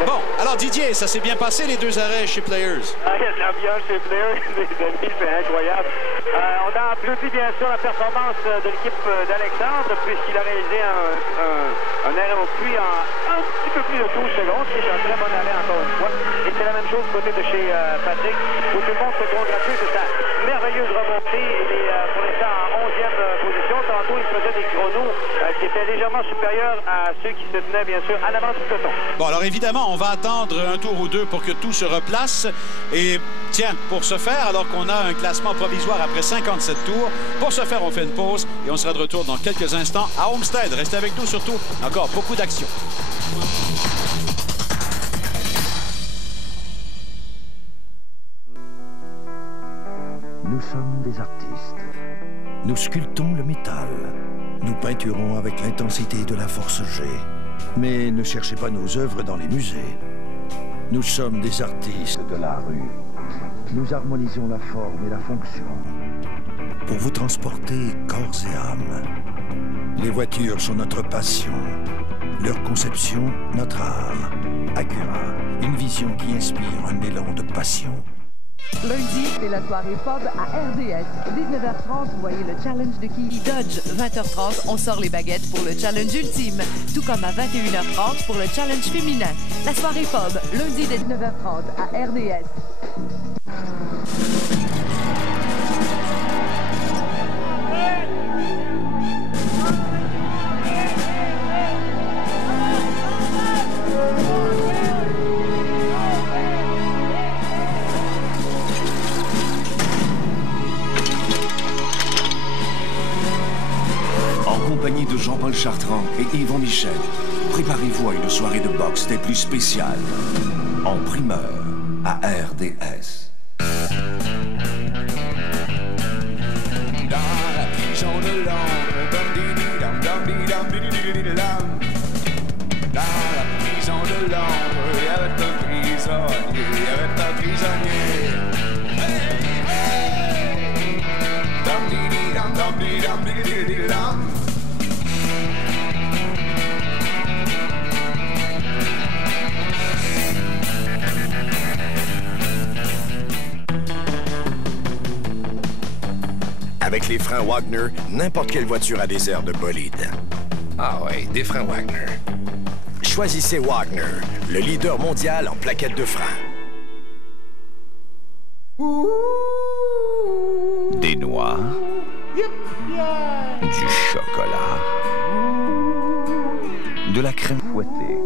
Bon, alors Didier, ça s'est bien passé les deux arrêts chez Players? L'ambiance chez Players, les amis, c'est incroyable. On a applaudi bien sûr la performance de l'équipe d'Alexandre puisqu'il a réalisé un arrêt au puits en un petit peu plus de 12 secondes, qui est un très bon arrêt encore une fois. Et c'est la même chose du côté de chez Patrick, où tout le monde se congratule de sa merveilleuse remontée. Il est pour l'instant en 11e position. Tantôt, il faisait des chronos qui étaient légèrement supérieurs à ceux qui se tenaient bien sûr en avant du peloton. Bon, alors évidemment, on va attendre un tour ou deux pour que tout se replace. Et tiens, pour ce faire, alors qu'on a un classement provisoire après 57 tours, pour ce faire, on fait une pause et on sera de retour dans quelques instants à Homestead. Restez avec nous, surtout, encore beaucoup d'action. Nous sommes des artistes. Nous sculptons le métal. Nous peinturons avec l'intensité de la force G. Mais ne cherchez pas nos œuvres dans les musées. Nous sommes des artistes de la rue. Nous harmonisons la forme et la fonction pour vous transporter corps et âme. Les voitures sont notre passion. Leur conception, notre art. Acura, une vision qui inspire un élan de passion. Lundi, c'est la soirée pub à RDS. 19h30, vous voyez le challenge de qui? Dodge. 20h30, on sort les baguettes pour le challenge ultime. Tout comme à 21h30 pour le challenge féminin. La soirée pub, lundi dès 19h30 à RDS. Compagnie de Jean-Paul Chartrand et Yvon Michel, préparez-vous à une soirée de boxe des plus spéciales, en primeur à RDS. Dans la prison de Londres, il y avait un prisonnier, Avec les freins Wagner, n'importe quelle voiture a des airs de bolide. Ah ouais, des freins Wagner. Choisissez Wagner, le leader mondial en plaquettes de frein. Des noix, du chocolat, de la crème fouettée,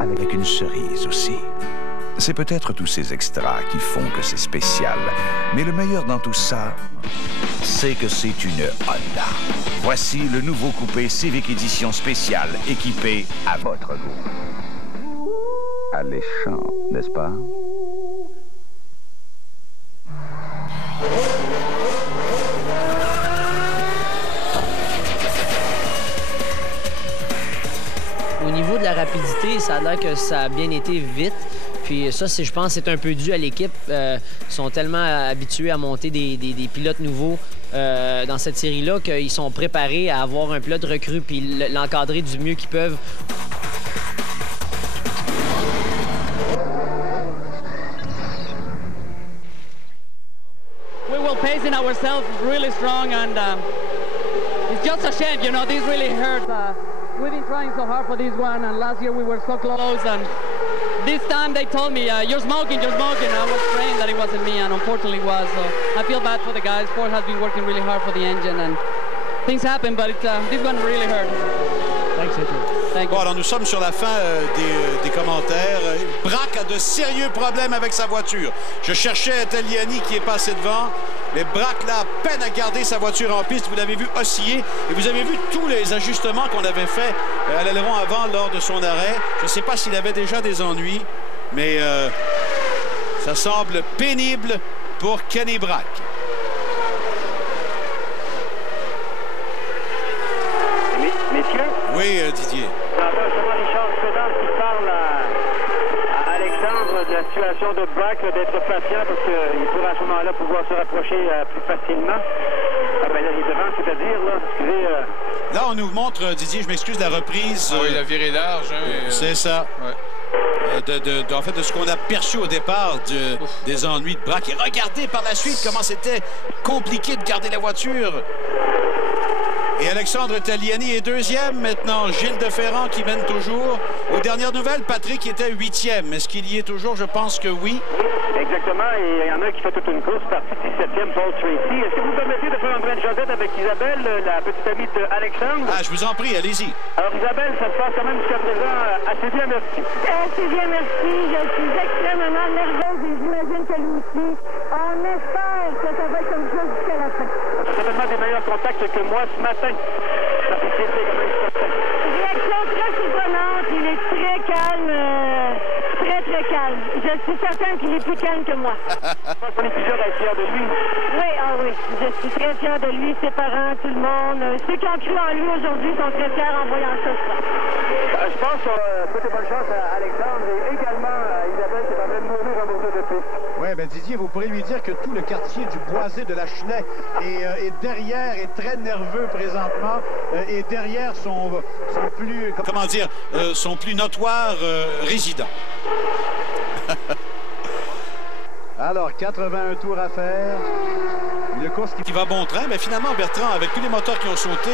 avec une cerise aussi. C'est peut-être tous ces extras qui font que c'est spécial. Mais le meilleur dans tout ça, c'est que c'est une Honda. Voici le nouveau coupé Civic Edition spéciale, équipé à votre goût. Alléchant, n'est-ce pas? Au niveau de la rapidité, ça a l'air que ça a bien été vite. Puis ça, je pense, c'est un peu dû à l'équipe. Ils sont tellement habitués à monter des pilotes nouveaux dans cette série-là qu'ils sont préparés à avoir un pilote recru puis l'encadrer du mieux qu'ils peuvent. We will pacing ourselves really strong, and it's just a shame, you know, this really hurt. We've been trying so hard for this one, and last year we were so close, and this time they told me, you're smoking. I was praying that it wasn't me, and unfortunately it was. So I feel bad for the guys. Ford has been working really hard for the engine, and things happen, but this one really hurt. Thanks, Adrian. Bon, alors nous sommes sur la fin des commentaires. Braque a de sérieux problèmes avec sa voiture. Je cherchais Tagliani qui est passé devant, mais Braque là, a peine à garder sa voiture en piste. Vous l'avez vu osciller et vous avez vu tous les ajustements qu'on avait fait à l'aileron avant lors de son arrêt. Je ne sais pas s'il avait déjà des ennuis, mais ça semble pénible pour Kenny Braque. Messieurs? Oui, Didier. J'entends justement Richard Sedal qui parle à Alexandre de la situation de Braque, d'être patient parce qu'il pourra à ce moment-là pouvoir se rapprocher plus facilement. Ah ben là, il est devant, c'est-à-dire, là, excusez... Là, on nous montre, Didier, je m'excuse, la reprise. Oui, la virée large. Hein, c'est ça. Ouais. En fait, de ce qu'on a perçu au départ des ennuis de Braque. Et regardez par la suite comment c'était compliqué de garder la voiture. Et Alexandre Tagliani est deuxième maintenant. Gilles Deferrand qui mène toujours. Aux dernières nouvelles, Patrick était huitième. Est-ce qu'il y est toujours? Je pense que oui. Exactement. Et il y en a un qui fait toute une course, partie 17e, Paul Tracy. Est-ce que vous me permettez de faire un brin de jasette avec Isabelle, la petite amie d'Alexandre? Ah, je vous en prie, allez-y. Alors, Isabelle, ça se passe quand même jusqu'à présent assez bien, merci. Assez bien, merci. Je suis extrêmement nerveuse et j'imagine que lui aussi. On espère que ça va être comme ça jusqu'à la fin. C'est certainement des meilleurs contacts que moi ce matin. Ça fait plaisir quand même ce matin. Réaction très surprenante. Il est très calme. Très calme. Je suis certaine qu'il est plus calme que moi. Je pense qu'on est plusieurs à être fiers de lui. Oui, oui. Je suis très fière de lui, ses parents, tout le monde. Ceux qui ont cru en lui aujourd'hui sont très fiers en voyant ça. Je pense toutes les bonnes chances à Alexandre et également à Isabelle qui est en train de mourir en morceau de piste. Oui, bien Didier, vous pourrez lui dire que tout le quartier du Boisé de la Chenet est derrière, est très nerveux présentement et derrière son plus... Comment dire? Son plus notoire résident. Alors, 81 tours à faire. Une course qui va bon train, mais finalement, Bertrand, avec tous les moteurs qui ont sauté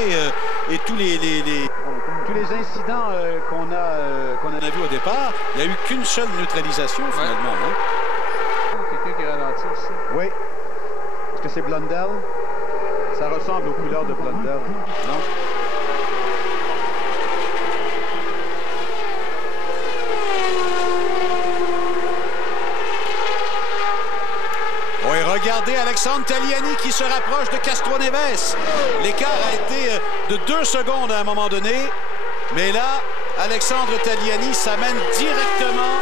et tous les incidents qu'on a vus au départ, il n'y a eu qu'une seule neutralisation, finalement. Hein? Quelqu'un qui ralentit ici. Oui. Est-ce que c'est Blundell? Ça ressemble aux couleurs de Blundell. Non? Oui, regardez Alexandre Tagliani qui se rapproche de Castroneves. L'écart a été de 2 secondes à un moment donné. Mais là, Alexandre Tagliani s'amène directement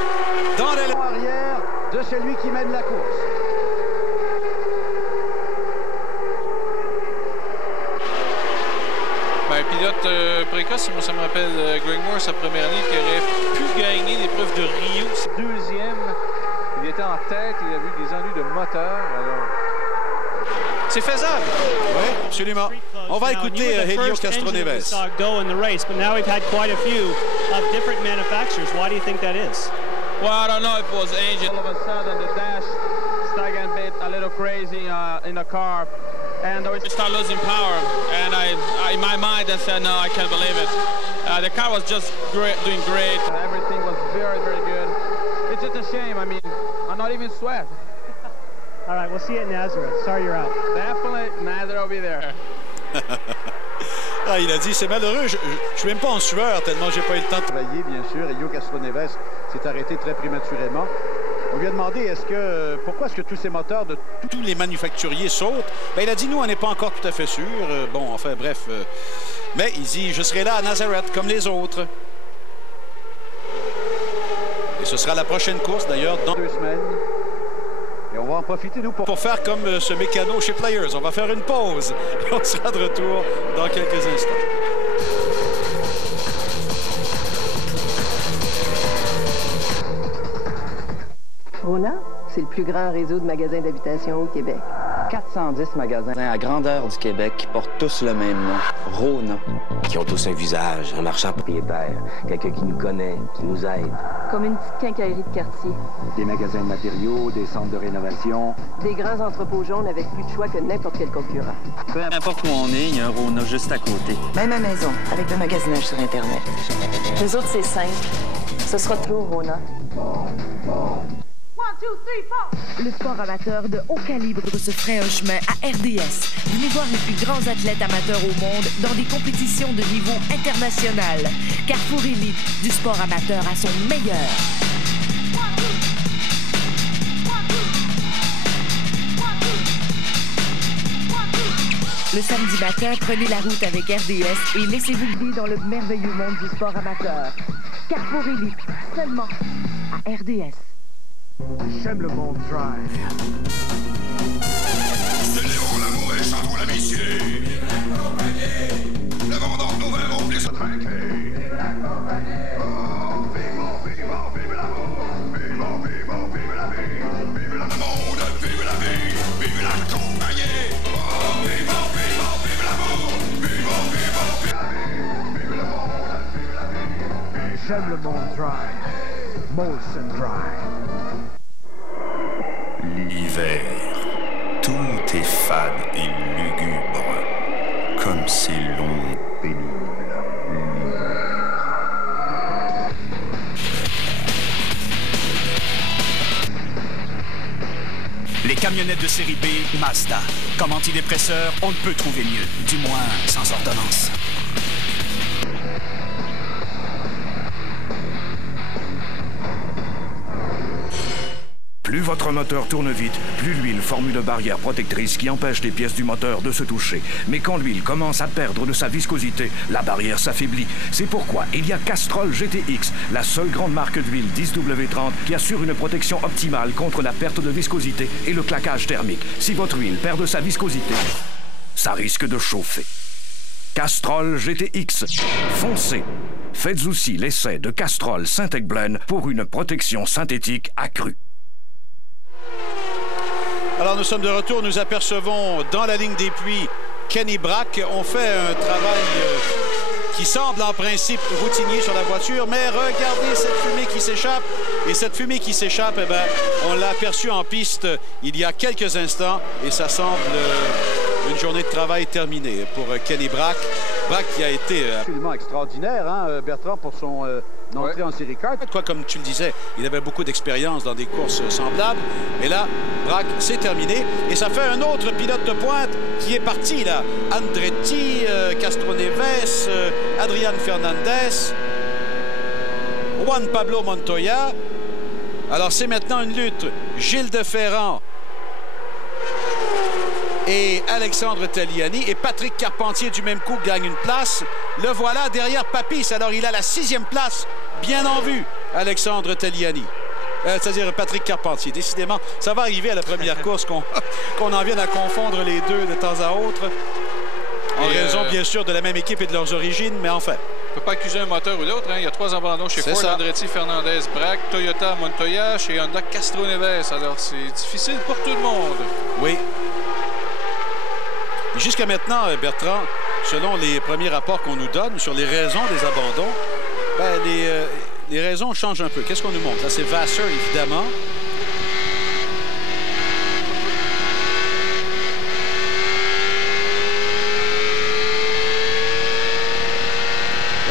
dans l'élan arrière de celui qui mène la course. Ben, pilote précoce, moi ça me rappelle Greg Moore, sa première année, qui aurait pu gagner l'épreuve de Rio. Deuxième. Il était en tête, il a eu des ennuis de moteur. C'est faisable. Oui, absolument. On va écouter Helio Castroneves. Go in the race, but now we've had quite a few of different manufacturers. Why do you think that is? Well, I don't know if it was the engine. All of a sudden, the dash started getting a bit a little crazy in the car, and we started losing power. And I in my mind, I said, no, I can't believe it. The car was just doing great. Everything was very, very good. It's just a shame. I mean, I'm not even sweat. All right, we'll see you at Nazareth. Sorry you're out. Definitely, Nazareth will be there. Ah, il a dit, c'est malheureux, je suis même pas en sueur tellement j'ai pas eu le temps de travailler, bien sûr. Helio Castroneves s'est arrêté très prématurément. On lui a demandé pourquoi est-ce que tous ces moteurs de tous les manufacturiers sautent. Ben, il a dit, nous, on n'est pas encore tout à fait sûr. Bon, enfin, bref. Mais il dit, je serai là à Nazareth comme les autres. Et ce sera la prochaine course, d'ailleurs, dans 2 semaines. Et on va en profiter, nous, pour faire comme ce mécano chez Players. On va faire une pause. Et on sera de retour dans quelques instants. Rona, c'est le plus grand réseau de magasins d'habitation au Québec. 410 magasins à grandeur du Québec qui portent tous le même nom, Rona. Qui ont tous un visage, un marchand propriétaire, quelqu'un qui nous connaît, qui nous aide. Comme une petite quincaillerie de quartier. Des magasins de matériaux, des centres de rénovation. Des grands entrepôts jaunes avec plus de choix que n'importe quel concurrent. Peu importe où on est, il y a un Rona juste à côté. Même à maison, avec le magasinage sur Internet. Les autres, c'est simple. Ce sera toujours Rona. 1, 2, Le sport amateur de haut calibre se ferait un chemin à RDS. Venez voir les plus grands athlètes amateurs au monde dans des compétitions de niveau international. Carrefour Élite, du sport amateur à son meilleur. Le samedi matin, prenez la route avec RDS et laissez-vous guider dans le merveilleux monde du sport amateur. Carrefour Élite, seulement à RDS. J'aime le monde drive. Célébrons l'amour et chantons l'amitié. L'abondance nos verres ont se trinquer. Oh, vivons, vivons, vive l'amour. Vivons, vivons, vive la vie. Vive le monde, vive la vie. Vive la compagnie. Oh, vivons, vivons, vive l'amour. Vivons, vivons, vive la vie. Vive le monde, vive la vie. J'aime le monde drive. Molson Drive. L'hiver, tout est fade et lugubre, comme c'est long, pénible. Les camionnettes de série B, Mazda. Comme antidépresseur, on ne peut trouver mieux, du moins sans ordonnance. Plus votre moteur tourne vite, plus l'huile forme une barrière protectrice qui empêche les pièces du moteur de se toucher. Mais quand l'huile commence à perdre de sa viscosité, la barrière s'affaiblit. C'est pourquoi il y a Castrol GTX, la seule grande marque d'huile 10W30 qui assure une protection optimale contre la perte de viscosité et le claquage thermique. Si votre huile perd de sa viscosité, ça risque de chauffer. Castrol GTX, foncez. Faites aussi l'essai de Castrol Syntec Blend pour une protection synthétique accrue. Alors, nous sommes de retour. Nous apercevons dans la ligne des puits Kenny Brack. On fait un travail qui semble en principe routinier sur la voiture, mais regardez cette fumée qui s'échappe. Et cette fumée qui s'échappe, eh bien, on l'a aperçue en piste il y a quelques instants et ça semble une journée de travail terminée pour Kenny Brack. Brack qui a été absolument extraordinaire, hein, Bertrand, pour son entrée en série kart. Quoi, comme tu le disais, il avait beaucoup d'expérience dans des courses semblables. Et là, Brack, c'est terminé. Et ça fait un autre pilote de pointe qui est parti, là. Andretti, Castroneves, Adrian Fernandez, Juan Pablo Montoya. Alors, c'est maintenant une lutte. Gilles de Ferrand et Alexandre Tagliani. Et Patrick Carpentier, du même coup, gagne une place. Le voilà derrière Papis. Alors, il a la 6e place, bien en vue, Alexandre Tagliani. C'est-à-dire Patrick Carpentier. Décidément, ça va arriver à la première course qu'on en vienne à confondre les deux de temps à autre. En raison, bien sûr, de la même équipe et de leurs origines, mais enfin. On ne peut pas accuser un moteur ou l'autre. Hein. Il y a 3 abandons chez Ford, Andretti, Fernandez, Brack, Toyota, Montoya, chez Honda, Castroneves. Alors, c'est difficile pour tout le monde. Oui. Jusqu'à maintenant, Bertrand, selon les premiers rapports qu'on nous donne sur les raisons des abandons, ben, les raisons changent un peu. Qu'est-ce qu'on nous montre? Là, c'est Vasseur, évidemment.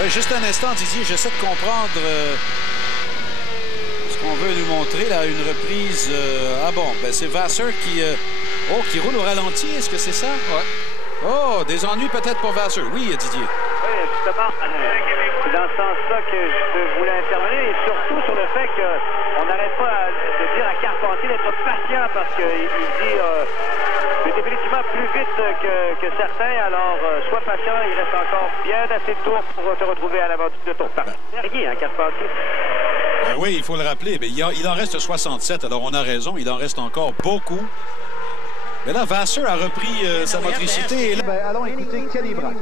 Oui, juste un instant, Didier, j'essaie de comprendre ce qu'on veut nous montrer. Là, une reprise... Ah bon, ben, c'est Vasseur qui roule au ralenti. Est-ce que c'est ça? Ouais. Oh, des ennuis peut-être pour Vasseur. Oui, Didier. Oui, justement, c'est dans ce sens-là que je voulais intervenir et surtout sur le fait qu'on n'arrête pas de dire à Carpentier d'être patient parce qu'il dit c'est définitivement plus vite que certains. Alors, sois patient, il reste encore bien assez de tours pour te retrouver à l'avant de ton parc. Rien, hein, Carpentier. Oui, il faut le rappeler, mais il en reste 67. Alors, on a raison, il en reste encore beaucoup. Mais là, Vasseur a repris sa motricité. Allons écouter Kenny Brack.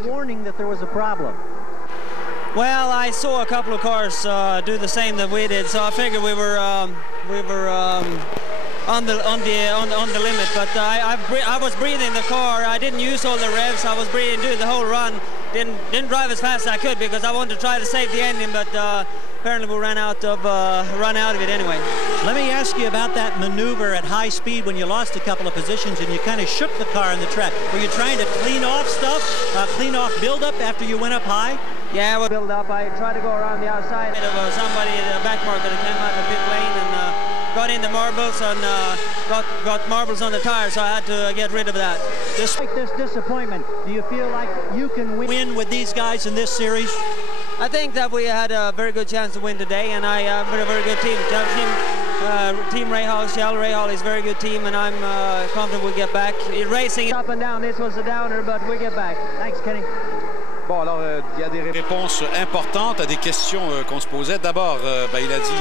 Well, I saw a couple of cars do the same that we did, so I figured we were on the limit. But I was breathing the car. I didn't use all the revs. I was breathing, doing the whole run. Didn't drive as fast as I could because I wanted to try to save the engine, but apparently we ran out of it anyway. Let me ask you about that maneuver at high speed when you lost a couple of positions and you kind of shook the car in the track. Were you trying to clean off stuff, clean off buildup after you went up high? Yeah, build up. I tried to go around the outside of somebody, the back marker that came out of the pit lane, and got in the marbles and got marbles on the tires, so I had to get rid of that. Like this disappointment, do you feel like you can win with these guys in this series? I think that we had a very good chance to win today, and I have a very good team. Team Rahal, Shell Rahal is a very good team, and I'm confident we'll get back. Racing up and down, this was a downer, but we get back. Thanks, Kenny. Bon, alors, il y a des réponses importantes à des questions qu'on se posait. D'abord, il a dit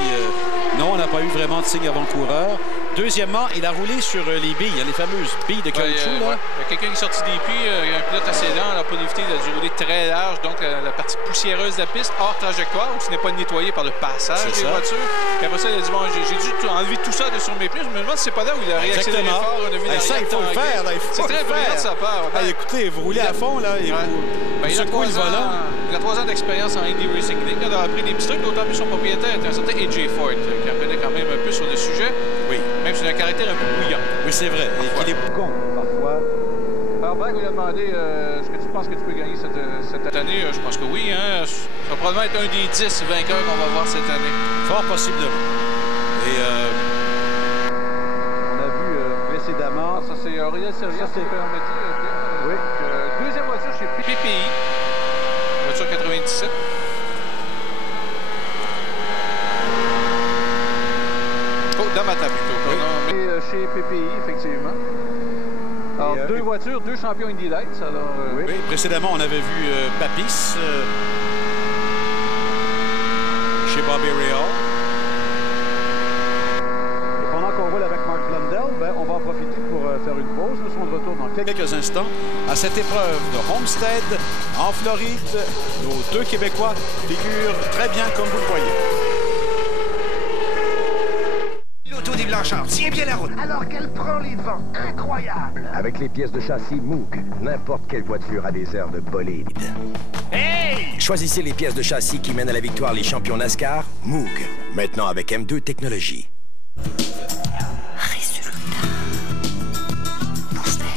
non, on n'a pas eu vraiment de signe avant-coureur. Deuxièmement, il a roulé sur les billes, les fameuses billes de caoutchouc. Il y a quelqu'un qui est sorti des puits, un pilote assez lent, alors pour éviter de rouler très large, donc la partie poussiéreuse de la piste, hors trajectoire, où ce n'est pas nettoyé par le passage des voitures. Et après ça, il a dit, bon, j'ai dû enlever tout ça de sur mes pneus. Je me demande si c'est pas là où il a réaccéléré fort. On a vu ça, il faut le faire. C'est très brillant de sa part. Écoutez, vous roulez à fond, là, et vous secouez le volant. Il a 3 ans d'expérience en Indy Racing League. Il a appris des petits trucs, d'autant plus son propriétaire est un certain AJ Ford, qui en connaît quand même un peu sur le sujet. Oui. Même si il a un caractère un peu bouillant. Oui, c'est vrai. Il est con, parfois. Alors, Bragg lui a demandé est-ce que tu penses que tu peux gagner cette année? Je pense que oui. Hein? Ça va probablement être un des 10 vainqueurs qu'on va voir cette année. Fort possiblement. Et on a vu précédemment. Ça, c'est Aurélien Servia, si vous permettez. Oui. Deuxième voiture chez PPI. Voiture 97. D'Amata plutôt. Oui. Mais chez PPI, effectivement. Alors, deux voitures, 2 champions Indy Lights. Alors, oui. Précédemment, on avait vu Papis chez Bobby Rahal. Et pendant qu'on roule avec Mark Blundell, on va en profiter pour faire une pause. Nous serons de retour dans quelques instants à cette épreuve de Homestead en Floride. Nos 2 Québécois figurent très bien comme vous le voyez. L'auto des Blanchard tient bien la route. Alors qu'elle prend les devants. Incroyable. Avec les pièces de châssis Moog, n'importe quelle voiture a des airs de bolide. Hey! Choisissez les pièces de châssis qui mènent à la victoire les champions NASCAR, Moog. Maintenant avec M2 Technologies. Résultat. Postel.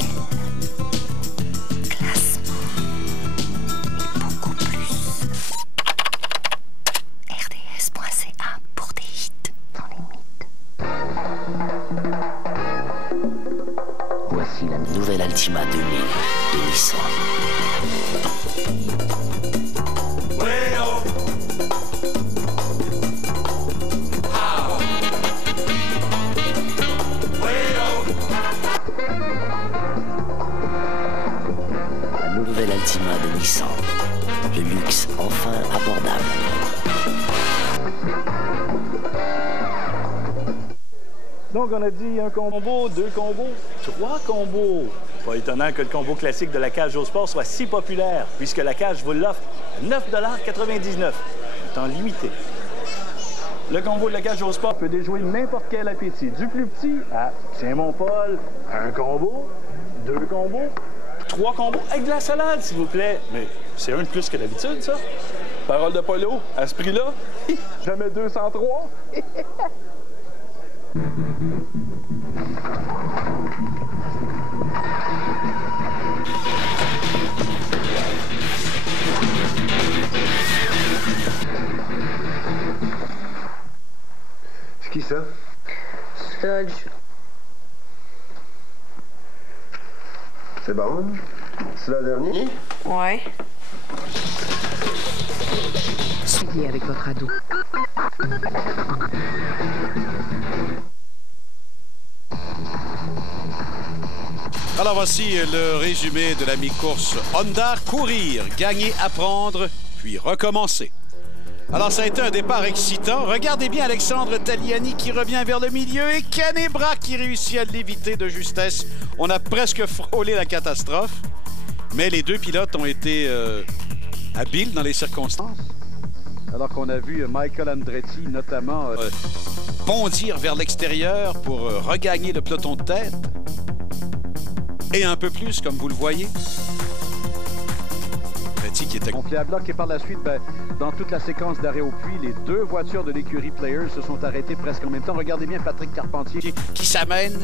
Classement. Et beaucoup plus. RDS.ca pour des hits dans les mythes. Voici la nouvelle Altima 2000 de Nissan. La nouvelle Altima de Nissan. Le luxe enfin abordable. Donc, on a dit un combo, 2 combos, 3 combos. Pas étonnant que le combo classique de la cage au sport soit si populaire, puisque la cage vous l'offre à 9,99 $, en temps limité. Le combo de la cage au sport peut déjouer n'importe quel appétit, du plus petit à Saint-Mon-Paul, un combo, 2 combos, 3 combos avec de la salade, s'il vous plaît. Mais c'est un de plus que d'habitude, ça. Parole de Polo, à ce prix-là, jamais 203. C'est qui ça? Serge. C'est bon? C'est le dernier? Ouais. Suivez avec votre ado. Alors voici le résumé de la mi-course Honda. Courir, gagner, apprendre, puis recommencer. Alors ça a été un départ excitant. Regardez bien Alexandre Tagliani qui revient vers le milieu et Canebra qui réussit à l'éviter de justesse. On a presque frôlé la catastrophe. Mais les 2 pilotes ont été habiles dans les circonstances. Alors qu'on a vu Michael Andretti notamment bondir vers l'extérieur pour regagner le peloton de tête. Et un peu plus, comme vous le voyez. Petit qui était gonflé à bloc et par la suite, dans toute la séquence d'arrêt au puits, les 2 voitures de l'écurie Players se sont arrêtées presque en même temps. Regardez bien Patrick Carpentier qui s'amène.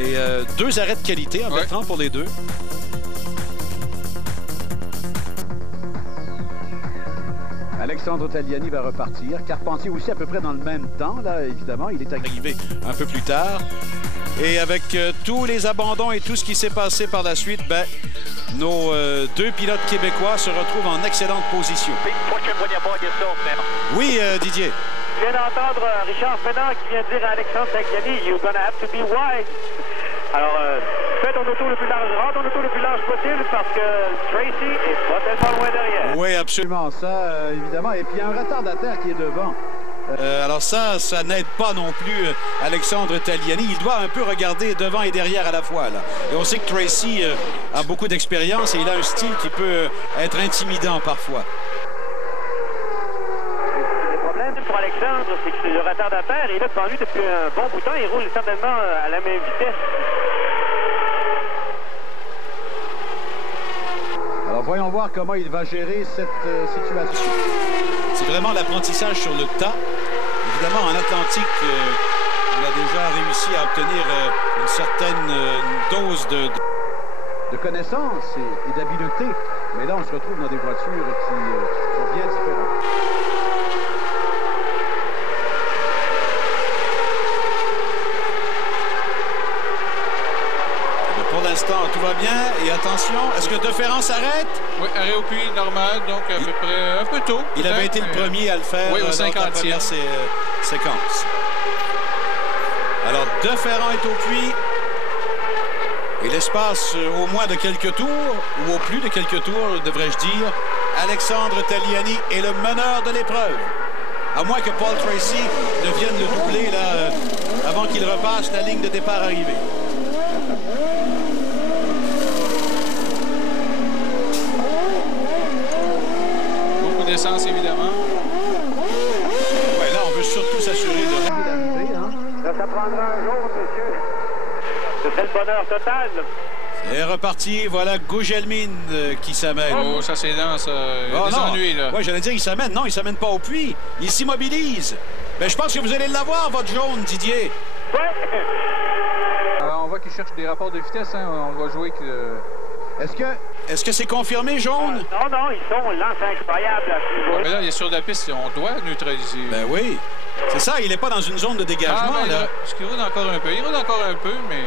Et 2 arrêts de qualité en Bertrand pour les 2. Alexandre Tagliani va repartir. Carpentier aussi à peu près dans le même temps, là, évidemment. Il est arrivé un peu plus tard. Et avec tous les abandons et tout ce qui s'est passé par la suite, ben, nos deux pilotes québécois se retrouvent en excellente position. Oui, Didier. Je viens d'entendre Richard Fenard qui vient de dire à Alexandre Tagliani, you're gonna have to be wide. Alors, fais ton auto le plus large, rends ton auto le plus large possible parce que Tracy est pas tellement loin derrière. Oui, absolument. Ça, évidemment. Et puis, il y a un retardataire qui est devant. Alors ça n'aide pas non plus Alexandre Tagliani. Il doit un peu regarder devant et derrière à la fois. Là. Et on sait que Tracy a beaucoup d'expérience et il a un style qui peut être intimidant parfois. Le problème pour Alexandre, c'est que c'est le retardataire. Il est là devant lui depuis un bon bout de temps. Il roule certainement à la même vitesse. Alors voyons voir comment il va gérer cette situation. C'est vraiment l'apprentissage sur le tas. Évidemment, en Atlantique, on a déjà réussi à obtenir une certaine dose de connaissance et d'habileté. Mais là, on se retrouve dans des voitures qui sont bien différentes. Pour l'instant, tout va bien. Et attention, est-ce que De Ferrand s'arrête? Oui, arrêt au puits normal, donc à peu près un peu tôt. Il avait été le premier à le faire au 50e séquence. Alors, De Ferrand est au puits. Et l'espace au moins de quelques tours, ou au plus de quelques tours, devrais-je dire, Alexandre Tagliani est le meneur de l'épreuve. À moins que Paul Tracy ne vienne le doubler là, avant qu'il repasse la ligne de départ arrivée. D'essence, évidemment. Ouais, là, on veut surtout s'assurer de l'arrivée. Hein? Ça prendra un jour, monsieur. Ce serait le bonheur total. C'est reparti. Voilà Gugelmin qui s'amène. Oh, ça c'est dense. Des ennuis, là. Oui, j'allais dire, il s'amène. Non, il s'amène pas au puits. Il s'immobilise. Ben, je pense que vous allez l'avoir, votre jaune, Didier. Ouais. On voit qu'il cherche des rapports de vitesse. Hein. On va jouer que... Est-ce que c'est confirmé, jaune? Non, ils sont lents incroyables à ce niveau. Mais là, il est sur la piste, on doit neutraliser. Ben oui. C'est ça, il n'est pas dans une zone de dégagement, là. Parce qu'il roule encore un peu. Il roule encore un peu, mais...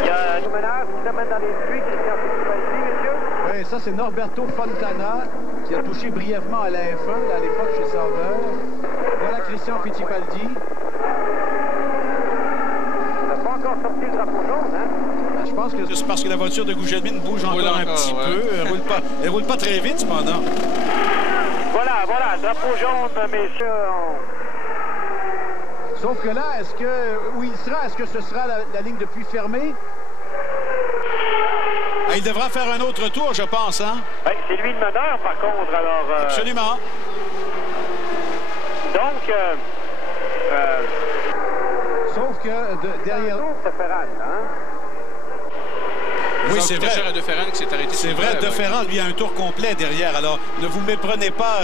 Il y a un menace qui s'amène dans les puits, Christian Fittipaldi, monsieur. Oui, ça, c'est Norberto Fontana qui a touché brièvement à la F1, là, à l'époque, chez Sauber. Voilà Christian Fittipaldi. Il n'a pas encore sorti le drapeau jaune, hein? Je pense que c'est parce que la voiture de Gugelmin bouge encore un petit peu. Elle roule pas très vite, cependant. Voilà, le drapeau jaune, messieurs. Sauf que là, où il sera, est-ce que ce sera la ligne de puits fermée? Ah, il devra faire un autre tour, je pense, hein? Oui, c'est lui le meneur, par contre, alors... Absolument. Donc, sauf que derrière... C'est Ferrand, hein? Oui, c'est vrai. C'est vrai, De Ferrand, lui, a un tour complet derrière. Alors, ne vous méprenez pas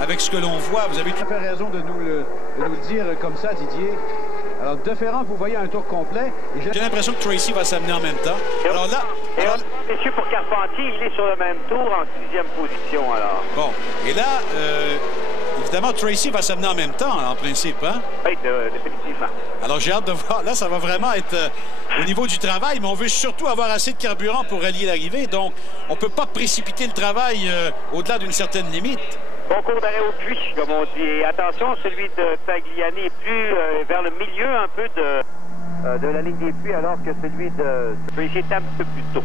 avec ce que l'on voit. Vous avez tout à fait raison de nous le dire comme ça, Didier. Alors, De Ferrand, vous voyez un tour complet. J'ai l'impression que Tracy va s'amener en même temps. Alors là... messieurs, pour Carpentier, il est sur le même tour en 6e position, alors. Bon. Et là... évidemment, Tracy va s'amener en même temps, en principe, hein? Oui, définitivement. Alors, j'ai hâte de voir. Là, ça va vraiment être au niveau du travail, mais on veut surtout avoir assez de carburant pour rallier l'arrivée. Donc, on ne peut pas précipiter le travail au-delà d'une certaine limite. Bon cours d'arrêt au puits, comme on dit. Et attention, celui de Tagliani est plus vers le milieu un peu de la ligne des puits, alors que celui de Tracy est un peu plus tôt.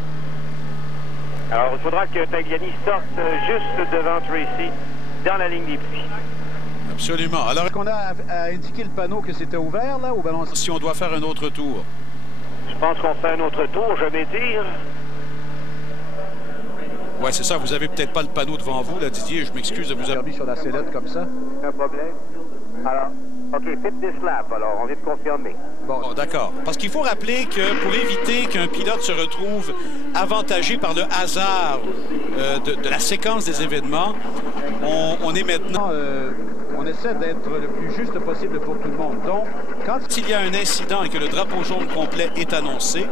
Alors, il faudra que Tagliani sorte juste devant Tracy dans la ligne des puits. Absolument. Alors, est-ce qu'on a indiqué le panneau que c'était ouvert, là, au ballon? Si on doit faire un autre tour. Je pense qu'on fait un autre tour, je vais dire. Ouais, c'est ça. Vous avez peut-être pas le panneau devant vous, là, Didier. Je m'excuse de vous avoir mis sur la sellette comme ça. Un problème. Alors, OK, fit this lap, alors, on vient de confirmer. Bon, d'accord. Parce qu'il faut rappeler que pour éviter qu'un pilote se retrouve avantagé par le hasard de la séquence des événements, on est maintenant... on essaie d'être le plus juste possible pour tout le monde. Donc, quand il y a un incident et que le drapeau jaune complet est annoncé,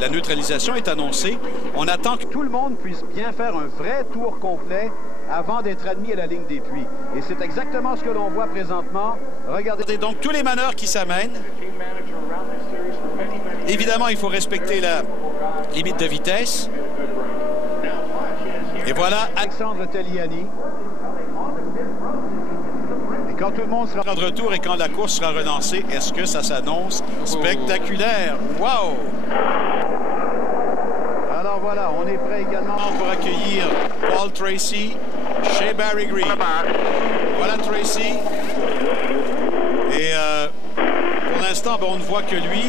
la neutralisation est annoncée, on attend que tout le monde puisse bien faire un vrai tour complet avant d'être admis à la ligne des puits. Et c'est exactement ce que l'on voit présentement. Regardez donc tous les meneurs qui s'amènent. Évidemment, il faut respecter la limite de vitesse. Et voilà Alexandre Tagliani. Et quand tout le monde sera de retour et quand la course sera relancée, est-ce que ça s'annonce spectaculaire? Wow! Alors voilà, on est prêt également pour accueillir Paul Tracy chez Barry Green. Voilà Tracy. Et pour l'instant, on ne voit que lui.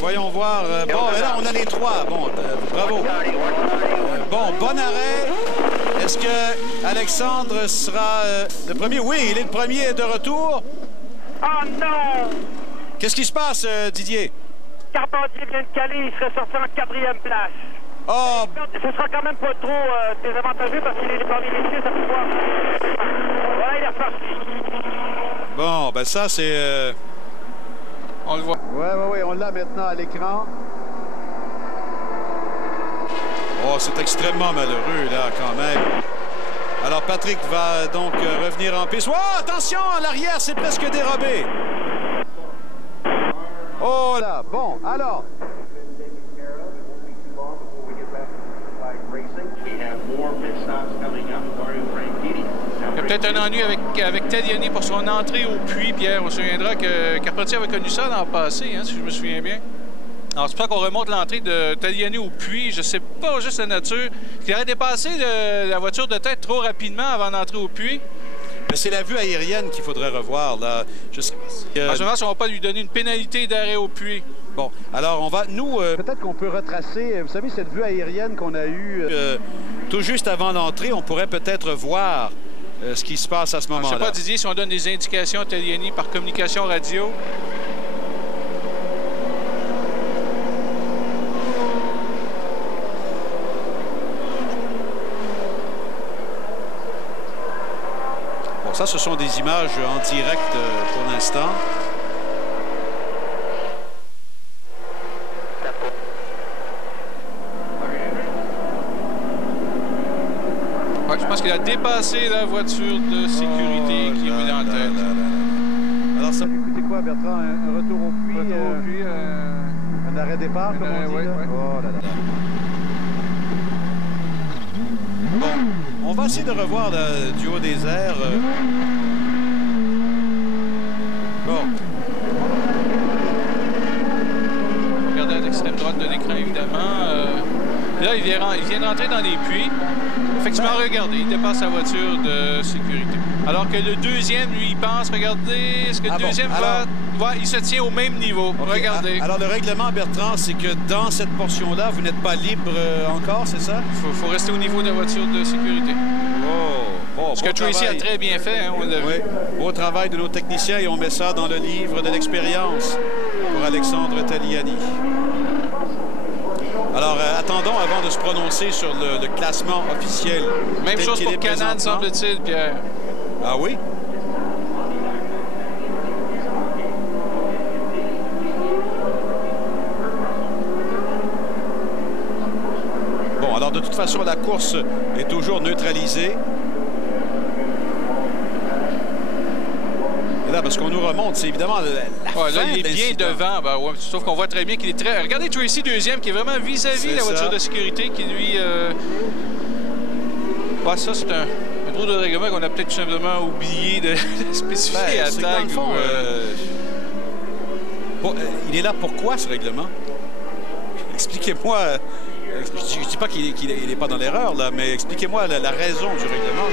Voyons voir. Bon, là, on a les trois. Bon, bravo. Bon, bon arrêt. Est-ce que Alexandre sera le premier? Oui, il est le premier de retour. Oh non! Qu'est-ce qui se passe, Didier? Carpentier vient de caler, il serait sorti en 4e place. Oh! Ce sera quand même pas trop désavantageux parce qu'il est le premier messieurs, ça peut voir. Voilà, il est reparti. Bon, ben ça, c'est... On le voit. Oui, on l'a maintenant à l'écran. Oh, c'est extrêmement malheureux, là, quand même. Alors, Patrick va donc revenir en piste. Oh, attention, l'arrière, c'est presque dérobé. Oh là, bon, alors. Il y a peut-être un ennui avec Tagliani pour son entrée au puits, Pierre. On se souviendra que Carpentier avait connu ça dans le passé, hein, si je me souviens bien. Alors, c'est pour ça qu'on remonte l'entrée de Tagliani au puits. Je sais pas juste la nature. Il aurait dépassé la voiture de tête trop rapidement avant d'entrer au puits. Mais c'est la vue aérienne qu'il faudrait revoir, là. Je sais pas si, en général, si on va pas lui donner une pénalité d'arrêt au puits. Bon, alors on va, nous... Peut-être qu'on peut retracer, vous savez, cette vue aérienne qu'on a eue... tout juste avant l'entrée, on pourrait peut-être voir ce qui se passe à ce moment-là. Je sais pas, Didier, si on donne des indications à Tagliani par communication radio. Bon, ça, ce sont des images en direct pour l'instant. Je pense qu'il a dépassé la voiture de sécurité qui est mise en tête. Alors ça, écoutez quoi, Bertrand, un retour au puits, un arrêt départ, comme on dit. Ouais. Oh là là. Bon, on va essayer de revoir du haut des airs. Bon. Regardez à l'extrême droite de l'écran, évidemment. Là, il vient d'entrer dans les puits. Effectivement, regardez, il dépasse sa voiture de sécurité. Alors que le deuxième, lui, il pense, regardez, est-ce que le deuxième il se tient au même niveau. Okay. Regardez. Alors, le règlement, Bertrand, c'est que dans cette portion-là, vous n'êtes pas libre encore, c'est ça? Il faut rester au niveau de la voiture de sécurité. Bon, ce que Tracy a très bien fait, hein, on l'a vu. Beau travail de nos techniciens et on met ça dans le livre de l'expérience pour Alexandre Tagliani. Alors, attendons avant de se prononcer sur le classement officiel. Même chose pour Canaan, semble-t-il, Pierre. Ah oui? Bon, alors de toute façon, la course est toujours neutralisée. Là, parce qu'on nous remonte, c'est évidemment la fin là, il est bien devant. Ben, ouais, sauf qu'on voit très bien qu'il est très... Regardez Tracy, deuxième, qui est vraiment vis-à-vis la voiture de sécurité, qui lui... Ouais, ça, c'est un drôle de règlement qu'on a peut-être tout simplement oublié de spécifier à tag. Dans le fond, il est là pourquoi, ce règlement? Expliquez-moi... je dis pas qu'il n'est pas dans l'erreur, là, mais expliquez-moi la raison du règlement.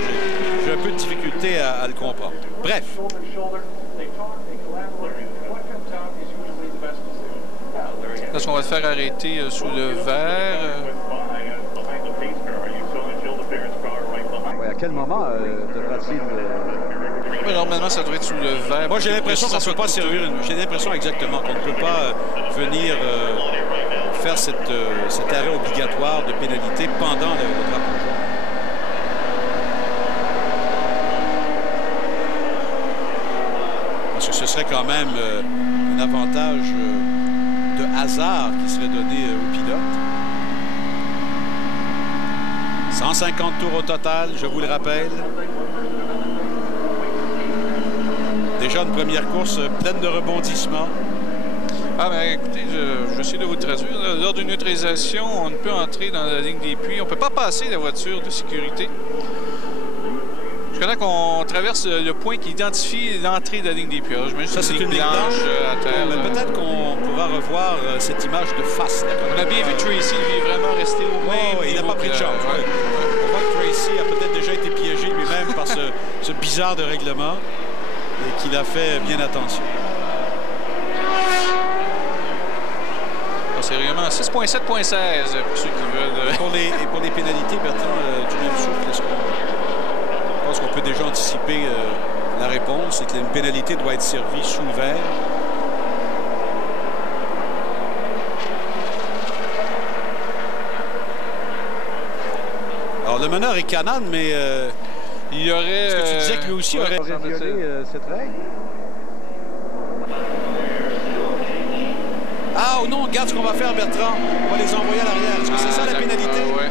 J'ai un peu de difficulté à le comprendre. Bref. Est-ce qu'on va le faire arrêter sous le vert? À quel moment devra-t-il... Normalement, ça devrait être sous le vert. Moi, j'ai l'impression qu'on ne peut pas servir... J'ai l'impression exactement qu'on ne peut pas venir faire cet arrêt obligatoire de pénalité pendant le drapeau jaune. Parce que ce serait quand même un avantage de hasard qui serait donné aux pilotes. 150 tours au total, je vous le rappelle. Déjà une première course pleine de rebondissements. Ah, ben écoutez, je vais essayer de vous traduire. Lors d'une neutralisation, on ne peut entrer dans la ligne des puits. On ne peut pas passer la voiture de sécurité. Jusqu'à temps qu'on traverse le point qui identifie l'entrée de la ligne des puits. Ça, c'est une ligne blanche à terre. Peut-être qu'on pourra revoir cette image de face. On a bien vu Tracy, il est vraiment resté au même il n'a pas pris de chance. Ouais. On voit que Tracy a peut-être déjà été piégé lui-même par ce bizarre de règlement et qu'il a fait bien attention. C'est vraiment 6.7.16 pour ceux qui veulent. Et pour les pénalités, Bertrand, du même souffle, je pense qu'on peut déjà anticiper la réponse. C'est qu'une pénalité doit être servie sous le vert. Alors, le meneur est Canaan, mais il y aurait... Est-ce que tu disais que lui aussi aurait violé cette règle? Ah oh non, regarde ce qu'on va faire, Bertrand. On va les envoyer à l'arrière. Est-ce que c'est ça la pénalité? Oui.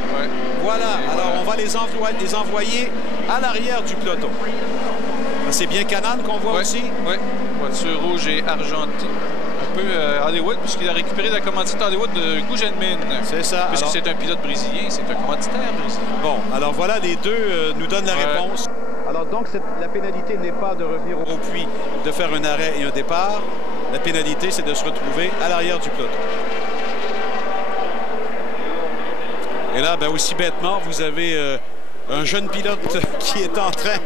Voilà. Alors, on va les envoyer à l'arrière du peloton. C'est bien Canaan qu'on voit aussi? Oui. Voiture rouge et argentée. Un peu Hollywood, puisqu'il a récupéré la commandite Hollywood de Gugelmin. C'est ça. Puisque c'est un pilote brésilien, c'est un commanditaire brésilien. Bon, alors voilà, les deux nous donnent la réponse. Alors donc, la pénalité n'est pas de revenir au puits, de faire un arrêt et un départ. La pénalité, c'est de se retrouver à l'arrière du peloton. Et là, aussi bêtement, vous avez un jeune pilote qui est en train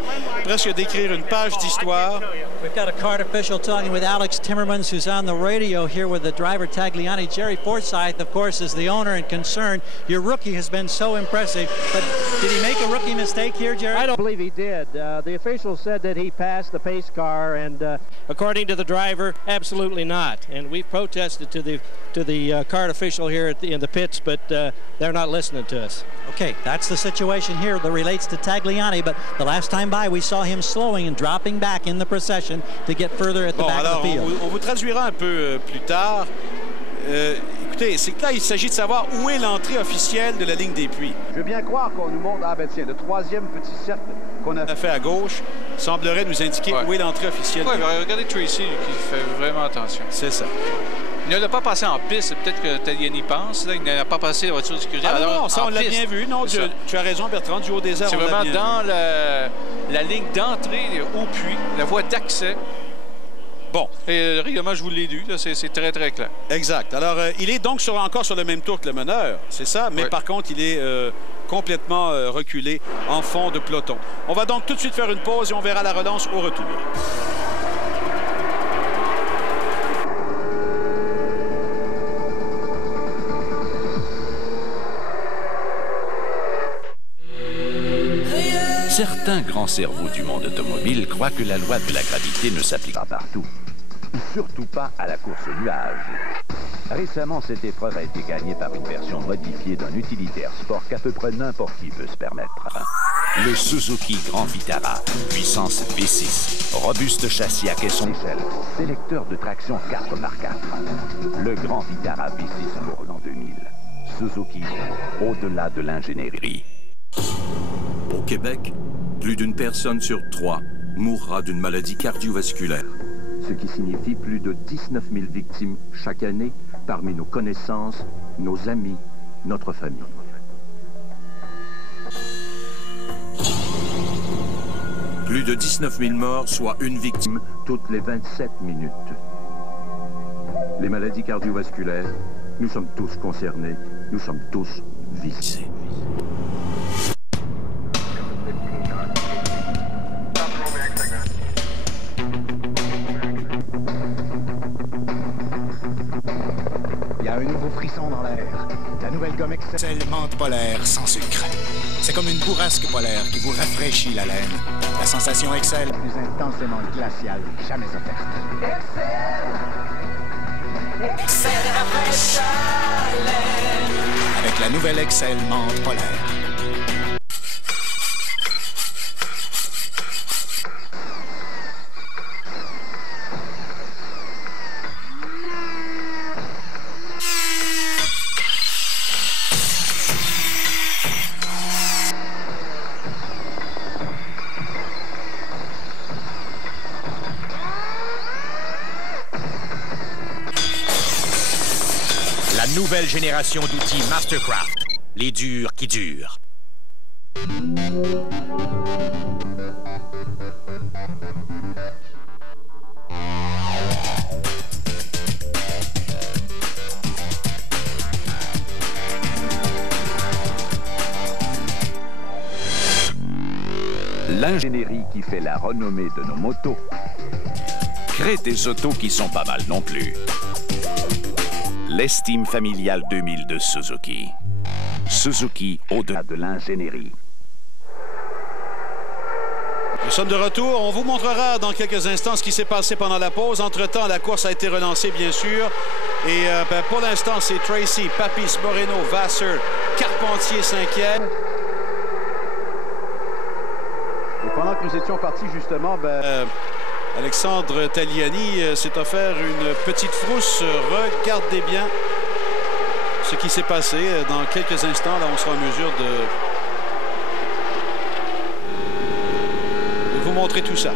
presque d'écrire une page d'histoire. We've got a CART official talking with Alex Timmermans, who's on the radio here with the driver Tagliani. Jerry Forsyth, of course, is the owner and concerned. Your rookie has been so impressive, but did he make a rookie mistake here, Jerry? I don't believe he did. The official said that he passed the pace car, and according to the driver, absolutely not. And we've protested to the CART official here in the pits, but they're not listening to us. Okay, that's the situation here that relates to Tagliani, but the last time by we saw him slowing and dropping back in the procession to get further at the back of the field. On vous traduira un peu plus tard. Écoutez, c'est que là, il s'agit de savoir où est l'entrée officielle de la ligne des puits. Je veux bien croire qu'on nous montre, tiens, le troisième petit cercle qu'on a fait à gauche semblerait nous indiquer où est l'entrée officielle. Oui, regardez Tracy qui fait vraiment attention. C'est ça. Il ne l'a pas passé en piste, peut-être que Tagliani pense. Là, il n'a pas passé la voiture de sécurité. Ah non, ça, on l'a bien vu. Non, tu as raison, Bertrand, du haut des airs. C'est vraiment dans la ligne d'entrée au puits, la voie d'accès. Bon. Et le règlement, je vous l'ai dit, c'est très, très clair. Exact. Alors, il est donc encore sur le même tour que le meneur, c'est ça, mais par contre, il est complètement reculé en fond de peloton. On va donc tout de suite faire une pause et on verra la relance au retour. Certains grands cerveaux du monde automobile croient que la loi de la gravité ne s'applique pas partout. Surtout pas à la course au nuage. Récemment, cette épreuve a été gagnée par une version modifiée d'un utilitaire sport qu'à peu près n'importe qui peut se permettre. Le Suzuki Grand Vitara, puissance V6, robuste châssis à caisson. Sélecteur de traction 4x4. Le Grand Vitara V6 pour l'an 2000. Suzuki, au-delà de l'ingénierie. Au Québec, plus d'une personne sur 3 mourra d'une maladie cardiovasculaire. Ce qui signifie plus de 19 000 victimes chaque année parmi nos connaissances, nos amis, notre famille. Plus de 19 000 morts, soit une victime toutes les 27 minutes. Les maladies cardiovasculaires, nous sommes tous concernés, nous sommes tous visés. Il y a un nouveau frisson dans l'air. La nouvelle gomme Excel menthe polaire sans sucre. C'est comme une bourrasque polaire qui vous rafraîchit la laine. La sensation Excel la plus intensément glaciale jamais offerte. Excel rafraîchit la laine. Avec la nouvelle Excel menthe polaire. nouvelle génération d'outils Mastercraft. Les durs qui durent. L'ingénierie qui fait la renommée de nos motos crée des autos qui sont pas mal non plus. L'estime familiale 2000 de Suzuki. Suzuki au-delà de l'ingénierie. Nous sommes de retour. On vous montrera dans quelques instants ce qui s'est passé pendant la pause. Entre-temps, la course a été relancée, bien sûr. Et pour l'instant, c'est Tracy, Papis, Moreno, Vasseur, Carpentier, 5e. Et pendant que nous étions partis, justement, Alexandre Tagliani s'est offert une petite frousse. Regardez bien ce qui s'est passé. Dans quelques instants, là, on sera en mesure de vous montrer tout ça.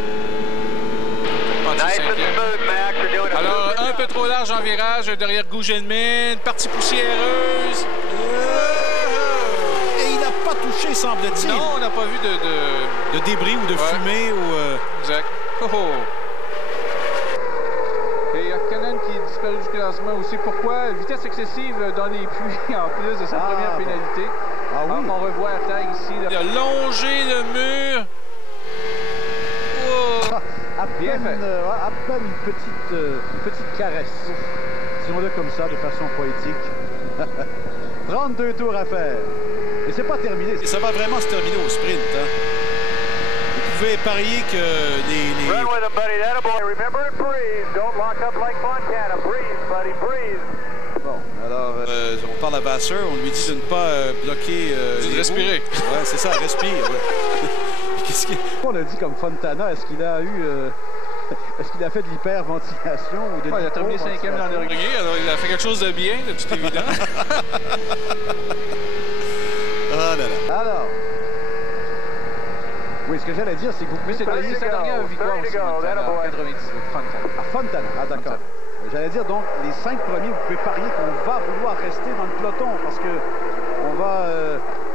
Alors, un peu trop large en virage derrière Gougenmin, partie poussiéreuse. Et il n'a pas touché, semble-t-il. Non, on n'a pas vu de débris ou de fumée. Exact. Et il y a Cannon qui est disparu du classement aussi. Pourquoi? Vitesse excessive dans les puits en plus de sa première pénalité. Ah oui. On revoit la tag ici. Là. Il a longé le mur. À peine une petite caresse. Disons-le comme ça, de façon poétique. 32 tours à faire. Et c'est pas terminé. Et ça va vraiment se terminer au sprint. Hein? Vous pouvez parier que les... Run with him, buddy. That a boy. Remember to breathe. Don't lock up like Fontana. Breathe, buddy. Breathe. Bon, alors, on parle à Vasseur. On lui dit de ne pas bloquer... de respirer. Ouais, c'est ça, respire. Ouais. On a dit comme Fontana, est-ce qu'il a eu... Est-ce qu'il a fait de l'hyperventilation ou de il a terminé 5e dans le reggae, alors il a fait quelque chose de bien, de tout évident. Ah là là. Alors... Oui, ce que j'allais dire, c'est que vous pouvez parier sa dernière victoire aussi, en 98, Fontana. Ah, Fontana, ah d'accord. J'allais dire, donc, les 5 premiers, vous pouvez parier qu'on va vouloir rester dans le peloton parce que on va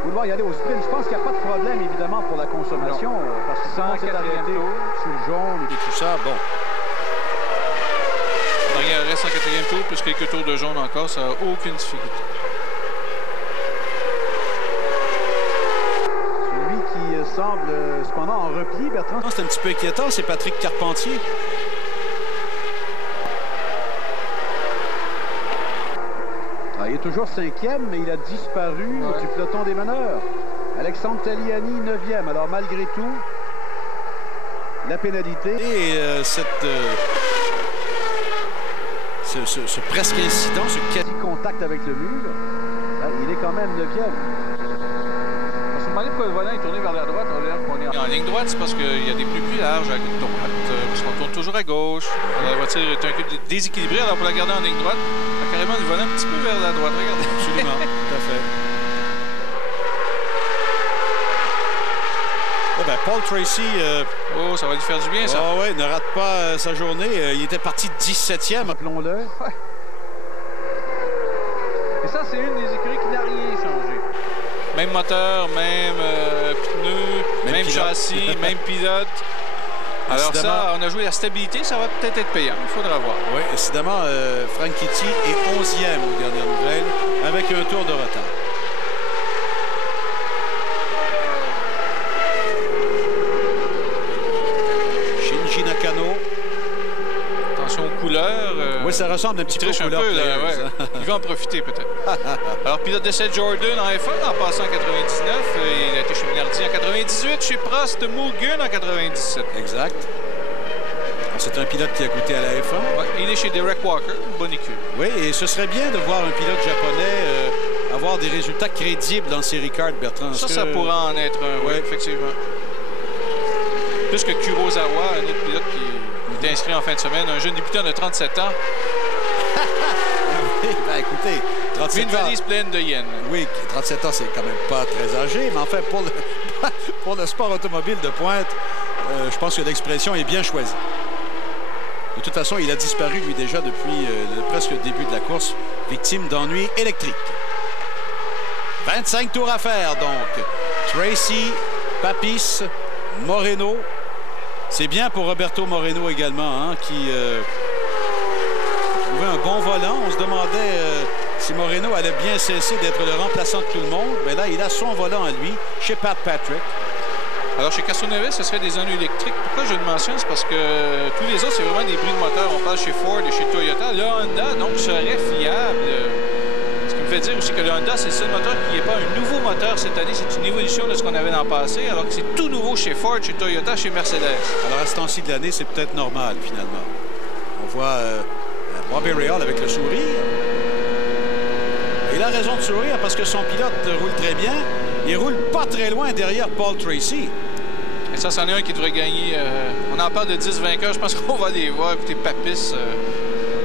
vouloir y aller au sprint. Je pense qu'il n'y a pas de problème, évidemment, pour la consommation, parce que sans s'est arrêté sur le jaune et tout ça, bon. Il reste en 4e tour, plus quelques tours de jaune encore, ça n'a aucune difficulté. Celui qui semble cependant en repli, Bertrand. C'est un petit peu inquiétant, c'est Patrick Carpentier. Il est toujours 5e, mais il a disparu du peloton des meneurs. Alexandre Tagliani, 9e. Alors, malgré tout, la pénalité. Et ce presque incident, ce quasi-contact avec le mur, il est quand même 9e. On se demandait pourquoi le volant est tourné vers la droite. On est en ligne droite, c'est parce qu'il y a des pneus plus larges à droite, parce qu'on tourne toujours à gauche. Alors, la voiture est un peu déséquilibrée, alors pour la garder en ligne droite, carrément le volant un petit peu vers la droite. Regardez. Absolument, tout à fait. Oh ben, Paul Tracy... ça va lui faire du bien, ça. Oh ouais, ne rate pas sa journée. Il était parti 17e. Appelons-le. Ouais. Et ça, c'est une des écuries qui n'a rien changé. Même moteur, même pneus, même châssis, même pilote. Alors ça, on a joué la stabilité, ça va peut-être être payant. Il faudra voir. Oui, évidemment, Franchitti est 11e aux dernières nouvelles, avec un tour de retard. Shinji Nakano. Attention aux couleurs. Oui, ça ressemble un petit peu aux couleurs. Il va en profiter peut-être. Alors, pilote d'essai Jordan en F1 en passant en 99. Il a été chez Minardi en 98, chez Prost Mugen en 97. Exact. C'est un pilote qui a goûté à la F1. Ouais, il est chez Derek Walker, une bonne écurie. Oui, et ce serait bien de voir un pilote japonais avoir des résultats crédibles dans Série Kart, Bertrand. Ça pourrait en être un, oui, effectivement. Plus que Kurosawa, un autre pilote qui est inscrit en fin de semaine, un jeune débutant de 37 ans. Oui, ben écoutez, 37 une valise pleine de yens. Oui, 37 ans, c'est quand même pas très âgé, mais enfin, pour le sport automobile de pointe, je pense que l'expression est bien choisie. De toute façon, il a disparu, lui, déjà depuis presque le début de la course, victime d'ennuis électriques. 25 tours à faire, donc. Tracy, Papis, Moreno. C'est bien pour Roberto Moreno également, hein, qui trouvait un bon volant. On se demandait si Moreno allait bien cesser d'être le remplaçant de tout le monde. Mais là, il a son volant à lui, chez Pat Patrick. Alors, chez Castroneves, ce serait des ennuis électriques. Pourquoi je le mentionne? C'est parce que tous les autres, c'est vraiment des bruits de moteur. On parle chez Ford et chez Toyota. Le Honda, donc, serait fiable. Ce qui me fait dire aussi que le Honda, c'est le seul moteur qui n'est pas un nouveau moteur cette année. C'est une évolution de ce qu'on avait l'an passé, alors que c'est tout nouveau chez Ford, chez Toyota, chez Mercedes. Alors, à ce temps-ci de l'année, c'est peut-être normal, finalement. On voit Bobby Rahal avec le sourire. Et il a raison de sourire parce que son pilote roule très bien. Il roule pas très loin derrière Paul Tracy. Et ça, c'en est un qui devrait gagner. On en parle de 10 vainqueurs. Je pense qu'on va les voir. Écoutez, Papis,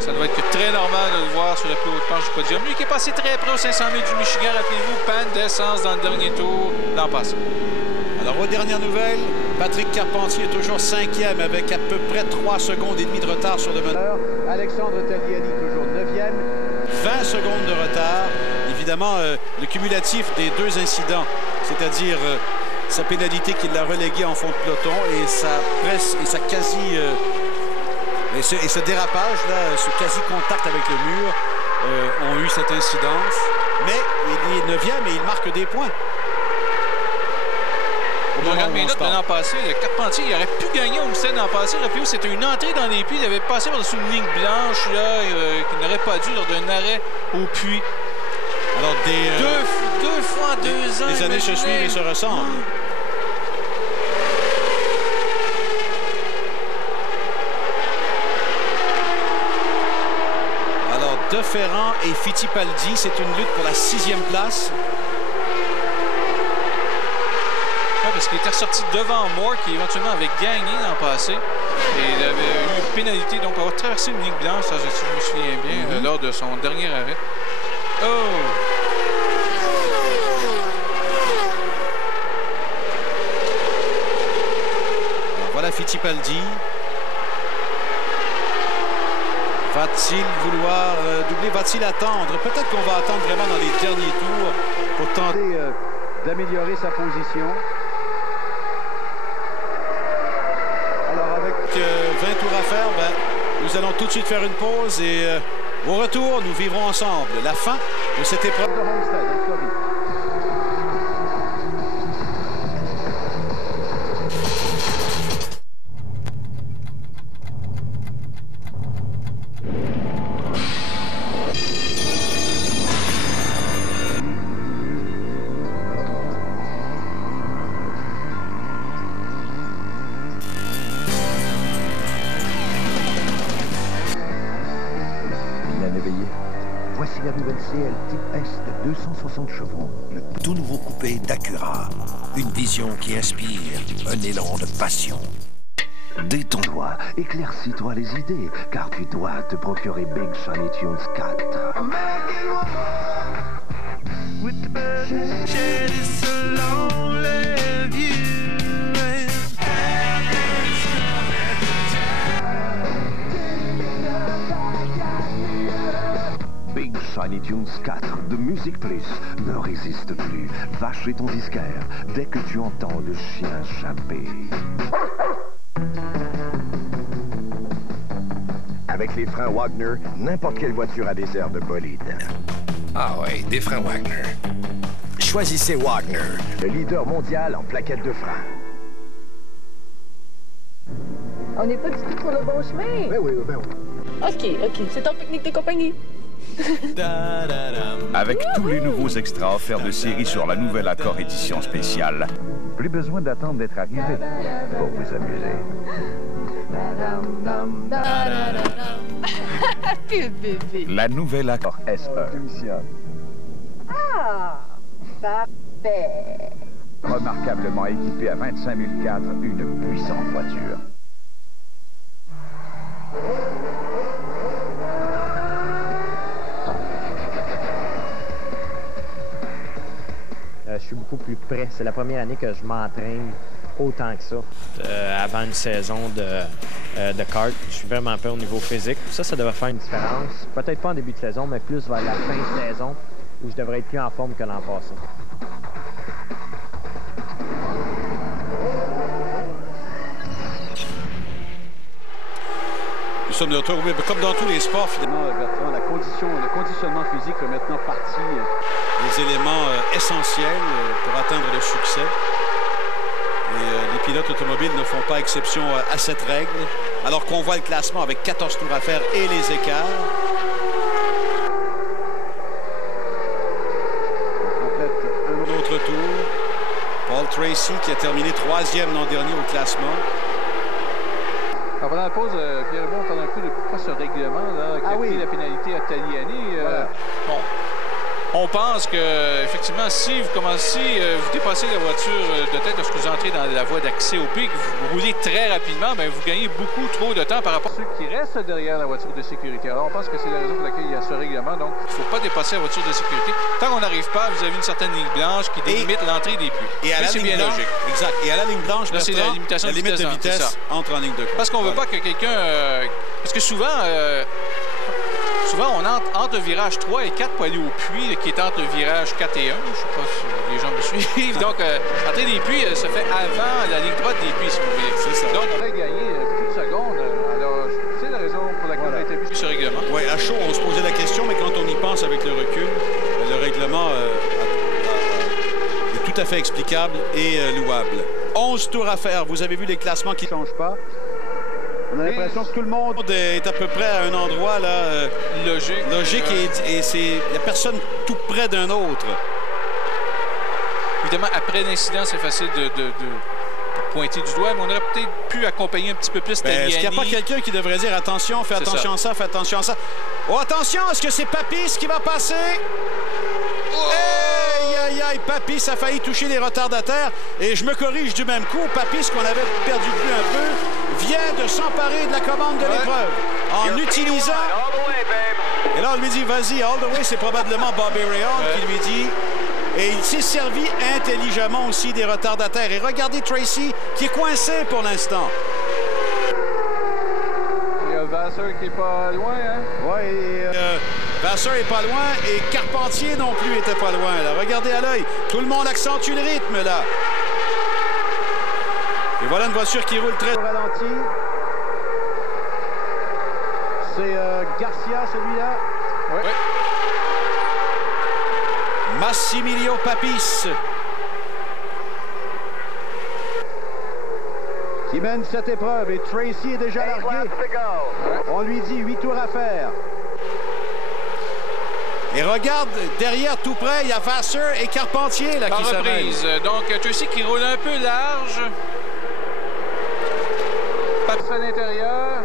ça doit être très normal de le voir sur la plus haute planche du podium. Lui qui est passé très près aux 500 000 du Michigan. Rappelez-vous, panne d'essence dans le dernier tour l'an passé. Alors, aux dernières nouvelles, Patrick Carpentier est toujours 5e avec à peu près 3 secondes et demie de retard sur le meneur. Alexandre Tagliani, toujours 9e. 20 secondes de retard. Évidemment, le cumulatif des deux incidents, c'est-à-dire sa pénalité qui l'a relégué en fond de peloton et sa presse et sa quasi... et ce dérapage, là, ce quasi-contact avec le mur ont eu cette incidence. Mais il est 9e et il marque des points. On regarde mes notes de l'an passé. Le Carpentier, il aurait pu gagner au Homestead l'an passé. Rappelez-vous, c'était une entrée dans les puits. Il avait passé par-dessus une ligne blanche là, qu'il n'aurait pas dû lors d'un arrêt au puits. Alors, deux fois en 2 ans. Les années se suivent et se ressemblent. Alors, De Ferrand et Fittipaldi, c'est une lutte pour la 6e place. Ouais, parce qu'il était ressorti devant Moore, qui éventuellement avait gagné l'an passé. Et il avait eu une pénalité, donc on va traverser une ligne blanche, ça, si je me souviens bien, lors de son dernier arrêt. Oh! Voilà Fittipaldi. Va-t-il vouloir doubler? Va-t-il attendre? Peut-être qu'on va attendre vraiment dans les derniers tours pour tenter d'améliorer sa position. Alors avec 20 tours à faire, nous allons tout de suite faire une pause et au retour, nous vivrons ensemble la fin de cette épreuve de Homestead en Floride. Voici la nouvelle CL Type S de 260 chevaux. Le tout nouveau coupé d'Acura. Une vision qui inspire un élan de passion. Détends-toi, éclaircis-toi les idées, car tu dois te procurer Big Shiny Tunes 4. Big Shiny Tunes 4 de Musique Plus ne résiste plus. Va chez ton disquaire dès que tu entends le chien chapper. Avec les freins Wagner, n'importe quelle voiture a des airs de bolide. Ah ouais, des freins Wagner. Choisissez Wagner, le leader mondial en plaquettes de frein. On n'est pas du tout sur le bon chemin. Ben oui. OK. C'est ton pique-nique de compagnie. Avec tous les nouveaux extras offerts de série sur la nouvelle Accord édition spéciale. Plus besoin d'attendre d'être arrivé pour vous amuser. Quel bébé. La nouvelle Accord SE. Ah, parfait. Remarquablement équipée à 25 004, une puissante voiture. Je suis beaucoup plus près. C'est la première année que je m'entraîne autant que ça. Avant une saison de kart, je suis vraiment pas au niveau physique. Ça devrait faire une différence. Peut-être pas en début de saison, mais plus vers la fin de saison, où je devrais être plus en forme que l'an passé. Nous sommes de retour, oui, comme dans tous les sports, finalement, Bertrand, le conditionnement physique fait maintenant partie des éléments essentiels pour atteindre le succès. Et les pilotes automobiles ne font pas exception à cette règle, alors qu'on voit le classement avec 14 tours à faire et les écarts. On complète un autre tour. Paul Tracy qui a terminé 3e l'an dernier au classement. Alors, pendant la pause, Pierre-Yves, on parle un peu de pourquoi ce règlement-là, qui a pris la pénalité à Tagliani. Voilà. Bon. On pense que, effectivement, si vous commencez, vous dépassez la voiture de tête lorsque vous entrez dans la voie d'accès au pic, vous roulez très rapidement, bien, vous gagnez beaucoup trop de temps par rapport à ceux qui restent derrière la voiture de sécurité. Alors, on pense que c'est la raison pour laquelle il y a ce règlement. Donc, il ne faut pas dépasser la voiture de sécurité. Tant qu'on n'arrive pas, vous avez une certaine ligne blanche qui délimite l'entrée des puits. Et à la ligne blanche, logique. Exact. Et à la ligne blanche, là, c'est la limitation limite de vitesse entre en ligne de compte. Parce qu'on ne veut pas que quelqu'un... parce que souvent... Souvent, on entre le virage 3 et 4 pour aller au puits, qui est entre le virage 4 et 1. Je ne sais pas si les gens me suivent. Donc, entrer des puits se fait avant la ligne droite des puits, si vous voulez. C'est ça. Donc, on aurait gagné plus de secondes. Alors, c'est la raison pour laquelle on a été plus ce règlement. Oui, à chaud, on se posait la question, mais quand on y pense avec le recul, le règlement est tout à fait explicable et louable. 11 tours à faire. Vous avez vu les classements qui ne changent pas. On a l'impression que tout le monde est à peu près à un endroit là, logique et il n'y a personne tout près d'un autre. Évidemment, après l'incident, c'est facile de pointer du doigt, mais on aurait peut-être pu accompagner un petit peu plus Tagliani. Est-ce qu'il n'y a pas quelqu'un qui devrait dire attention, fais attention à ça, fais attention à ça? Oh, attention, est-ce que c'est Papis qui va passer? Aïe, aïe, Papis a failli toucher les retardataires. Et je me corrige du même coup. Papis, qu'on avait perdu de vue un peu, vient de s'emparer de la commande de l'épreuve en utilisant... Et là, on lui dit, vas-y, all the way, c'est probablement Bobby Rahal qui lui dit... Et il s'est servi intelligemment aussi des retardataires. Et regardez Tracy qui est coincé pour l'instant. Il y a Vasseur qui n'est pas loin, hein? Oui, Vasseur n'est pas loin et Carpentier non plus n'était pas loin. Là. Regardez à l'œil. Tout le monde accentue le rythme, là. Et voilà une voiture qui roule très ralenti. C'est Garcia, celui-là. Oui. Massimilio Papis. Qui mène cette épreuve et Tracy est déjà largué. On lui dit 8 tours à faire. Et regarde, derrière tout près, il y a Vasseur et Carpentier là, qui reprise. Donc, Tracy qui roule un peu large. Papis à l'intérieur.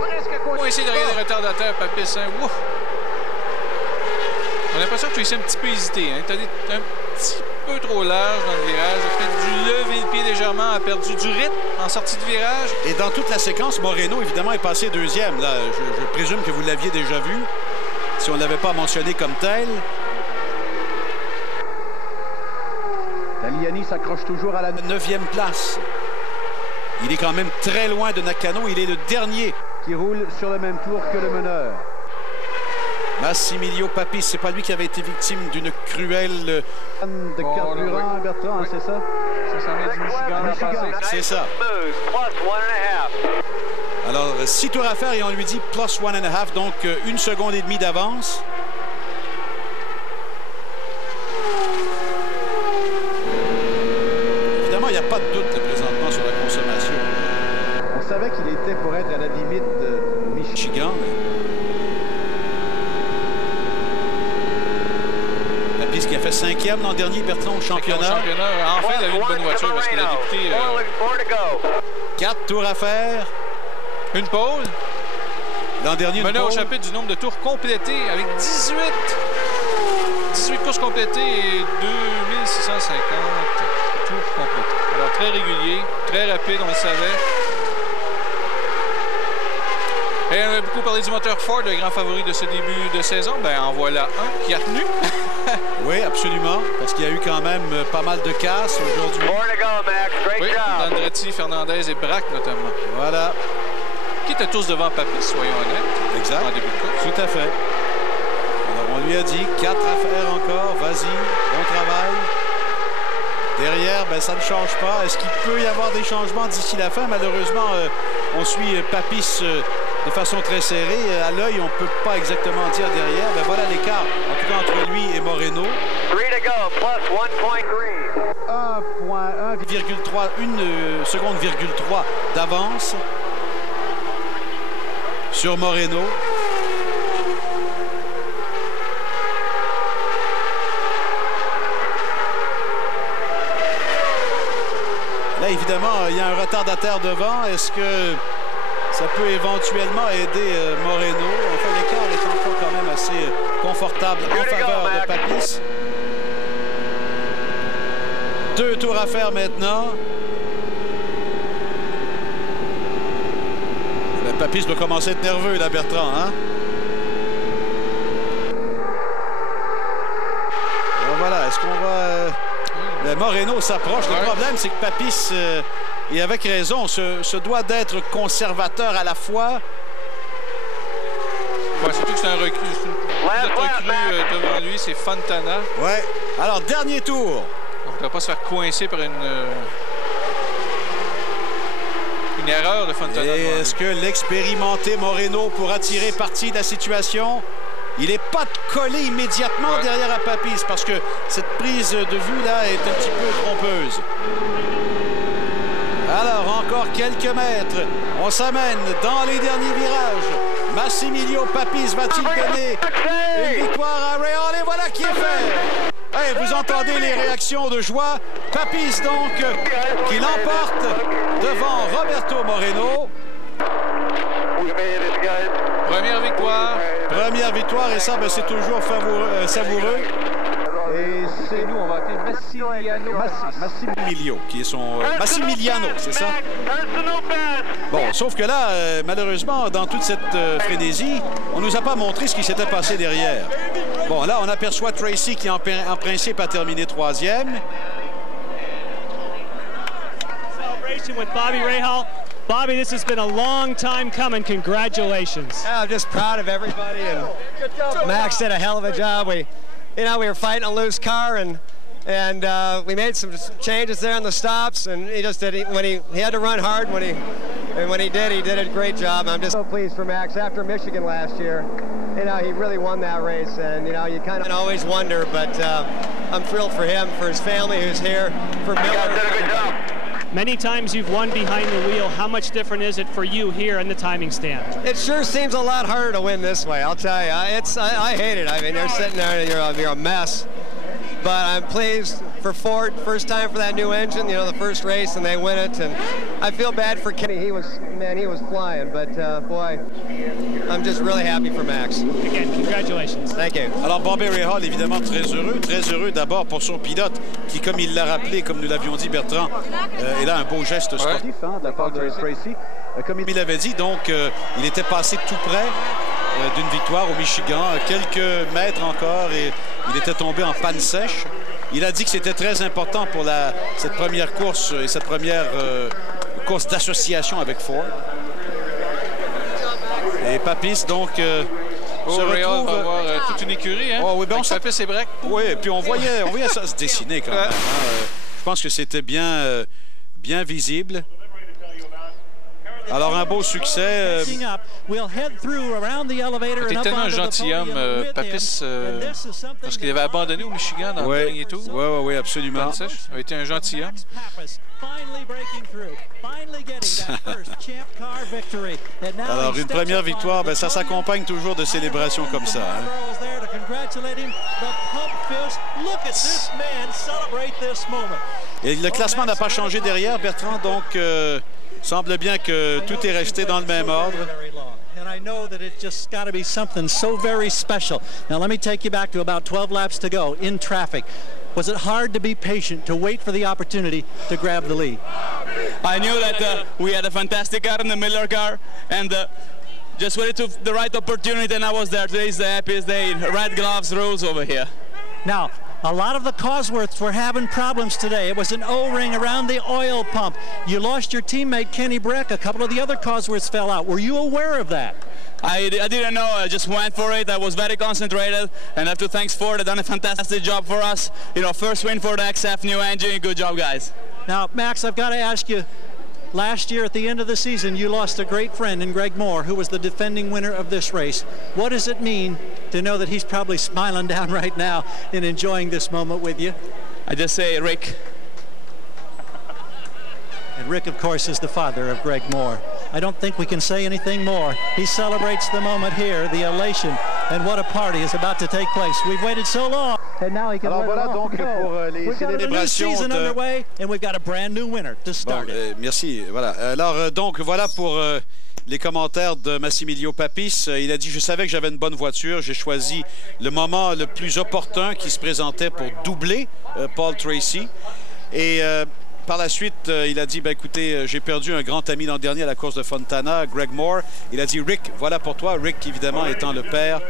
Presque coincé derrière les retardataires, Papis. Hein? Ouf. On a l'impression que Tracy a un petit peu hésité. Hein? Tu as un petit peu trop large dans le virage. Il a peut-être dû lever le pied légèrement, a perdu du rythme en sortie de virage. Et dans toute la séquence, Moreno, évidemment, est passé deuxième. Là, je présume que vous l'aviez déjà vu, si on ne l'avait pas mentionné comme tel. Tagliani s'accroche toujours à la 9e place. Il est quand même très loin de Nakano. Il est le dernier. Qui roule sur le même tour que le meneur. Massimilio Papis, c'est pas lui qui avait été victime d'une cruelle... de carburant, Bertrand, hein, c'est ça? Ça s'en vient du Michigan. C'est ça. Alors, 6 tours à faire et on lui dit plus 1.5, donc 1 seconde et demie d'avance. Évidemment, il n'y a pas de doute présentement sur la consommation. On savait qu'il était pour être à la limite de Michigan. Papis qui a fait 5e l'an dernier, Bertrand, au championnat. Enfin, il a eu une bonne voiture parce qu'il a débuté. 4 tours à faire. Une pole. L'an dernier, mené au chapitre du nombre de tours complétés avec 18 courses complétées et 2650 tours complétés. Alors, très régulier, très rapide, on le savait. Et on a beaucoup parlé du moteur Ford, le grand favori de ce début de saison. Ben, en voilà un qui a tenu. Oui, absolument, parce qu'il y a eu quand même pas mal de casses aujourd'hui. Oui, Andretti, Fernandez et Braque notamment. Voilà. Qui étaient tous devant Papis, soyons honnêtes. Exact. En début de course. Tout à fait. Alors, on lui a dit 4 à faire encore. Vas-y, bon travail. Derrière, ben, ça ne change pas. Est-ce qu'il peut y avoir des changements d'ici la fin? Malheureusement, on suit Papis de façon très serrée. À l'œil, on ne peut pas exactement dire derrière. Ben, voilà l'écart, en tout cas entre lui et Moreno. 3 to go, plus 1.3. 1 seconde, 3 d'avance sur Moreno. Là, évidemment, il y a un retardataire devant. Est-ce que ça peut éventuellement aider Moreno? Enfin, l'écart est encore quand même assez confortable en faveur de Papis. 2 tours à faire maintenant. Le Papis doit commencer à être nerveux, là, Bertrand, hein? Alors voilà, est-ce qu'on va... Le Moreno s'approche. Le problème, c'est que Papis, et avec raison, se doit d'être conservateur à la fois. Ouais, surtout que c'est un recrue. Devant lui, c'est Fontana. Ouais. Alors, dernier tour. Donc, il ne va pas se faire coincer par une erreur de Fontana. Et est-ce que l'expérimenté Moreno pourra tirer parti de la situation? Il n'est pas collé immédiatement derrière à Papis parce que cette prise de vue là est un petit peu trompeuse. Alors encore quelques mètres. On s'amène dans les derniers virages. Massimilio Papis va-t-il donner une victoire à Rahal? Et voilà qui est fait. Hey, vous entendez les réactions de joie. Papis donc qui l'emporte devant Roberto Moreno. Première victoire. Première victoire, et ça, ben, c'est toujours savoureux. Et c'est nous, on va appeler Massimilio, qui est son... Massimiliano, c'est ça? Bon, sauf que là, malheureusement, dans toute cette frénésie, on ne nous a pas montré ce qui s'était passé derrière. Bon, là, on aperçoit Tracy qui, en principe, a terminé 3e. Celebration with Bobby Rahal. Bobby, this has been a long time coming. Congratulations. Yeah, I'm just proud of everybody, and Max did a hell of a job. We were fighting a loose car, and we made some changes there on the stops, and he just did. He had to run hard when he did a great job. I'm just so pleased for Max after Michigan last year. He really won that race, and you kind of always wonder, but I'm thrilled for him, for his family who's here, for Miller. Many times you've won behind the wheel. How much different is it for you here in the timing stand? It sure seems a lot harder to win this way, I'll tell you. I hate it. I mean, you're sitting there and you're a mess. But I'm pleased for Ford, first time for that new engine, the first race, and they win it. And I feel bad for Kenny. He was flying. But, boy, I'm just really happy for Max. Again, congratulations. Thank you. Alors, Bobby Rahal, évidemment, très heureux d'abord pour son pilote qui, comme il l'a rappelé, comme nous l'avions dit, Bertrand, est là un beau geste sportif de la part de Tracy. Comme il avait dit, donc, il était passé tout près d'une victoire au Michigan, quelques mètres encore, et il était tombé en panne sèche. Il a dit que c'était très important pour cette première course et cette première course d'association avec Ford. Et Papis, donc, se retrouve... va avoir toute une écurie, hein? Oh, oui, ben on s'appelle ses breaks. Oui, et puis on voyait ça se dessiner quand même. Hein? Je pense que c'était bien visible. Alors, un beau succès. T'es tellement un gentilhomme, Papis, parce qu'il avait abandonné au Michigan dans le dernier tour. Oui, absolument. Il a été un gentilhomme. Alors, une première victoire, ben, ça s'accompagne toujours de célébrations comme ça. Hein? Et le classement n'a pas changé derrière, Bertrand, donc semble bien que tout est resté dans le même ordre. And I know that it's just got to be something so very special. Now, let me take you back to about 12 laps to go in traffic. Was it hard to be patient, to wait for the opportunity to grab the lead? I knew that we had a fantastic car in the Miller car, and Just waited to the right opportunity and I was there. Today's the happiest day. Red gloves rules over here. Now, a lot of the Cosworths were having problems today. It was an O-ring around the oil pump. You lost your teammate, Kenny Breck. A couple of the other Cosworths fell out. Were you aware of that? I didn't know. I just went for it. I was very concentrated. And I have to thank Ford. They've done a fantastic job for us. You know, first win for the XF new engine. Good job, guys. Now, Max, I've got to ask you, last year at the end of the season, you lost a great friend in Greg Moore, who was the defending winner of this race. What does it mean to know that he's probably smiling down right now and enjoying this moment with you? I just say, Rick. And Rick, of course, is the father of Greg Moore. I don't think we can say anything more. He celebrates the moment here, the elation, and what a party is about to take place. We've waited so long, and now he can Alors voilà donc pour les célébrations underway, and we've got a brand new winner to start it. Merci. Voilà. Alors donc voilà pour les commentaires de Massimilio Papis. Il a dit: je savais que j'avais une bonne voiture. J'ai choisi le moment le plus opportun qui se présentait pour doubler Paul Tracy. Et par la suite, il a dit, ben, écoutez, j'ai perdu un grand ami l'an dernier à la course de Fontana, Greg Moore. Il a dit, Rick, voilà pour toi. Rick, évidemment, étant le père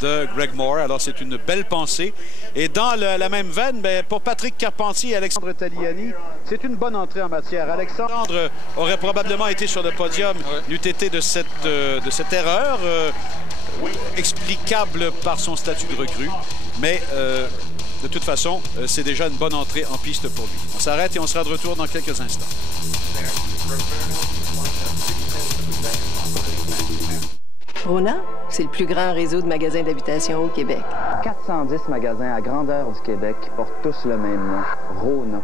de Greg Moore. Alors, c'est une belle pensée. Et dans la même veine, ben, pour Patrick Carpentier et Alexandre Tagliani, c'est une bonne entrée en matière. Alexandre aurait probablement été sur le podium, n'eût été de cette erreur, explicable par son statut de recrue. Mais de toute façon, c'est déjà une bonne entrée en piste pour lui. On s'arrête et on sera de retour dans quelques instants. Rona, c'est le plus grand réseau de magasins d'habitation au Québec. 410 magasins à grandeur du Québec qui portent tous le même nom, Rona.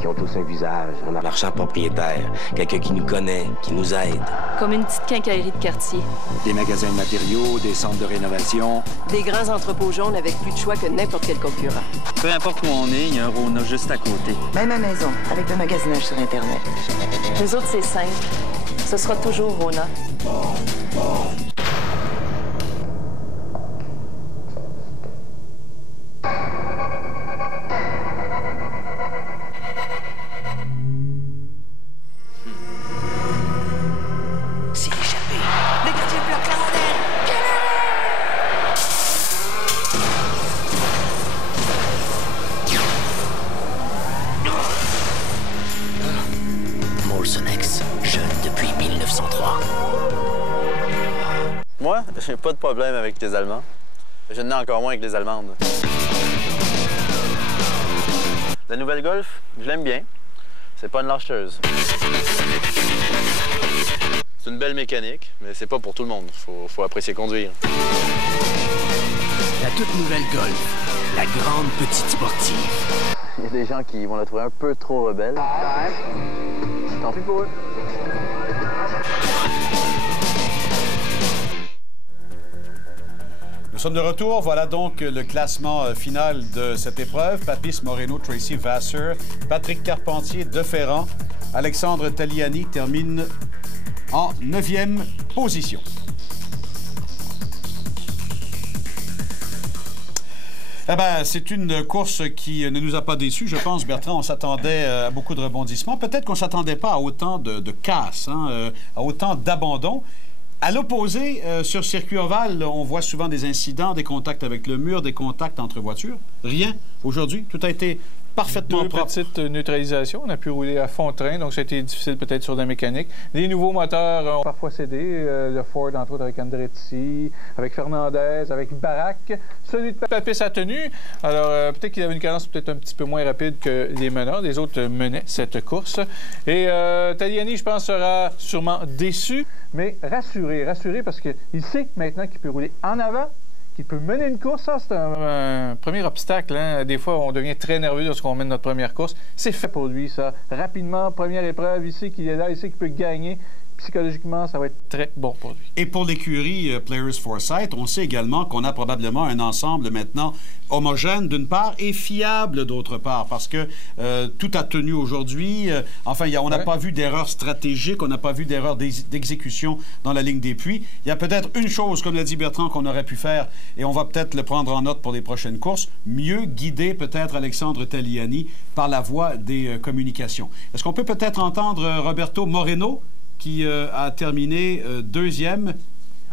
Qui ont tous un visage, un marchand propriétaire, quelqu'un qui nous connaît, qui nous aide. Comme une petite quincaillerie de quartier. Des magasins de matériaux, des centres de rénovation. Des grands entrepôts jaunes avec plus de choix que n'importe quel concurrent. Peu importe où on est, il y a un Rona juste à côté. Même à maison, avec le magasinage sur Internet. Les autres, c'est simple. Ce sera toujours Rona. Moi, j'ai pas de problème avec les Allemands. Je n'ai encore moins avec les Allemandes. La nouvelle Golf, je l'aime bien. C'est pas une lâcheuse. C'est une belle mécanique, mais c'est pas pour tout le monde. Faut apprécier conduire. La toute nouvelle Golf, la grande petite sportive. Il y a des gens qui vont la trouver un peu trop rebelle. Tant pis pour eux. Nous sommes de retour. Voilà donc le classement final de cette épreuve. Papis Moreno, Tracy Vasseur, Patrick Carpentier, De Ferrand, Alexandre Tagliani termine en 9e position. Eh bien, c'est une course qui ne nous a pas déçus, je pense, Bertrand. On s'attendait à beaucoup de rebondissements. Peut-être qu'on ne s'attendait pas à autant de casse, hein, à autant d'abandon. À l'opposé, sur circuit ovale, on voit souvent des incidents, des contacts avec le mur, des contacts entre voitures. Rien aujourd'hui. Tout a été parfaitement propre. Deux petites neutralisations. On a pu rouler à fond de train, donc ça a été difficile peut-être sur la mécanique. Les nouveaux moteurs ont parfois cédé. Le Ford, entre autres, avec Andretti, avec Fernandez, avec Barak. Celui de Papis a tenu. Alors, peut-être qu'il avait une cadence peut-être un petit peu moins rapide que les meneurs. Les autres menaient cette course. Et Tagliani, je pense, sera sûrement déçu, mais rassuré parce qu'il sait maintenant qu'il peut rouler en avant, qu'il peut mener une course. Ça, c'est un premier obstacle. Hein. Des fois, on devient très nerveux lorsqu'on mène notre première course. C'est fait pour lui, ça. Rapidement, première épreuve, il sait qu'il est là, il sait qu'il peut gagner. Psychologiquement, ça va être très bon pour lui. Et pour l'écurie Players Foresight, on sait également qu'on a probablement un ensemble maintenant homogène d'une part et fiable d'autre part, parce que tout a tenu aujourd'hui. Enfin, on n'a pas vu d'erreur stratégique, on n'a pas vu d'erreur d'exécution dans la ligne des puits. Il y a peut-être une chose, comme l'a dit Bertrand, qu'on aurait pu faire, et on va peut-être le prendre en note pour les prochaines courses, mieux guider peut-être Alexandre Tagliani par la voie des communications. Est-ce qu'on peut peut-être entendre Roberto Moreno, qui a terminé deuxième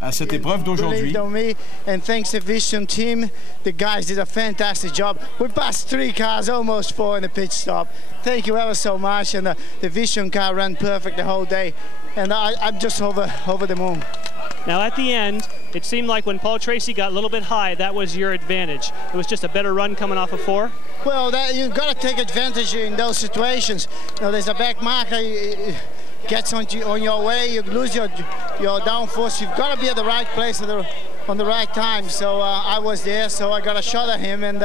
à cette épreuve d'aujourd'hui. Believed on me, and thanks to Vision team, the guys did a fantastic job. We passed 3 cars, almost 4 in the pit stop. Thank you ever so much, and the Vision car ran perfect the whole day, and I'm just over the moon. Now at the end, it seemed like when Paul Tracy got a little bit high, that was your advantage. It was just a better run coming off of 4? Well, you've got to take advantage in those situations. You know, there's a back marker, gets on your way, you lose your downforce. You've got to be at the right place on the right time. So I was there, so I got a shot at him, and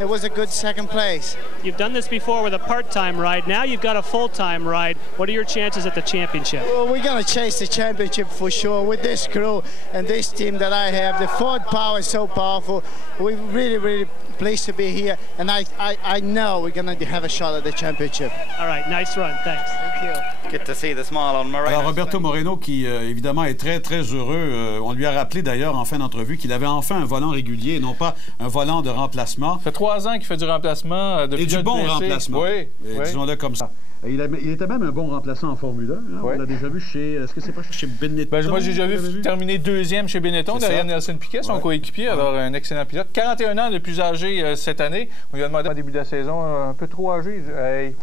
it was a good second place. You've done this before with a part-time ride. Now you've got a full-time ride. What are your chances at the championship? Well, we're going to chase the championship for sure with this crew and this team that I have. The Ford power is so powerful. We're really, really pleased to be here, and I know we're going to have a shot at the championship. All right, nice run. Thanks. Thank you. Good to see the smile on Moreno. Alors, Roberto Moreno, qui évidemment est très, très heureux. On lui a rappelé d'ailleurs en fin d'entrevue qu'il avait enfin un volant régulier et non pas un volant de remplacement. Ça fait 3 ans qu'il fait du remplacement. Et du bon remplacement. Oui. Disons-le comme ça. Il était même un bon remplaçant en Formule 1. Hein? Oui. On l'a déjà vu chez... Est-ce que c'est pas chez Benetton? Moi, j'ai déjà vu terminer 2e chez Benetton, derrière Nelson Piquet, son coéquipier. Alors, un excellent pilote. 41 ans, le plus âgé cette année. On lui a demandé au début de la saison, un peu trop âgé. Hey,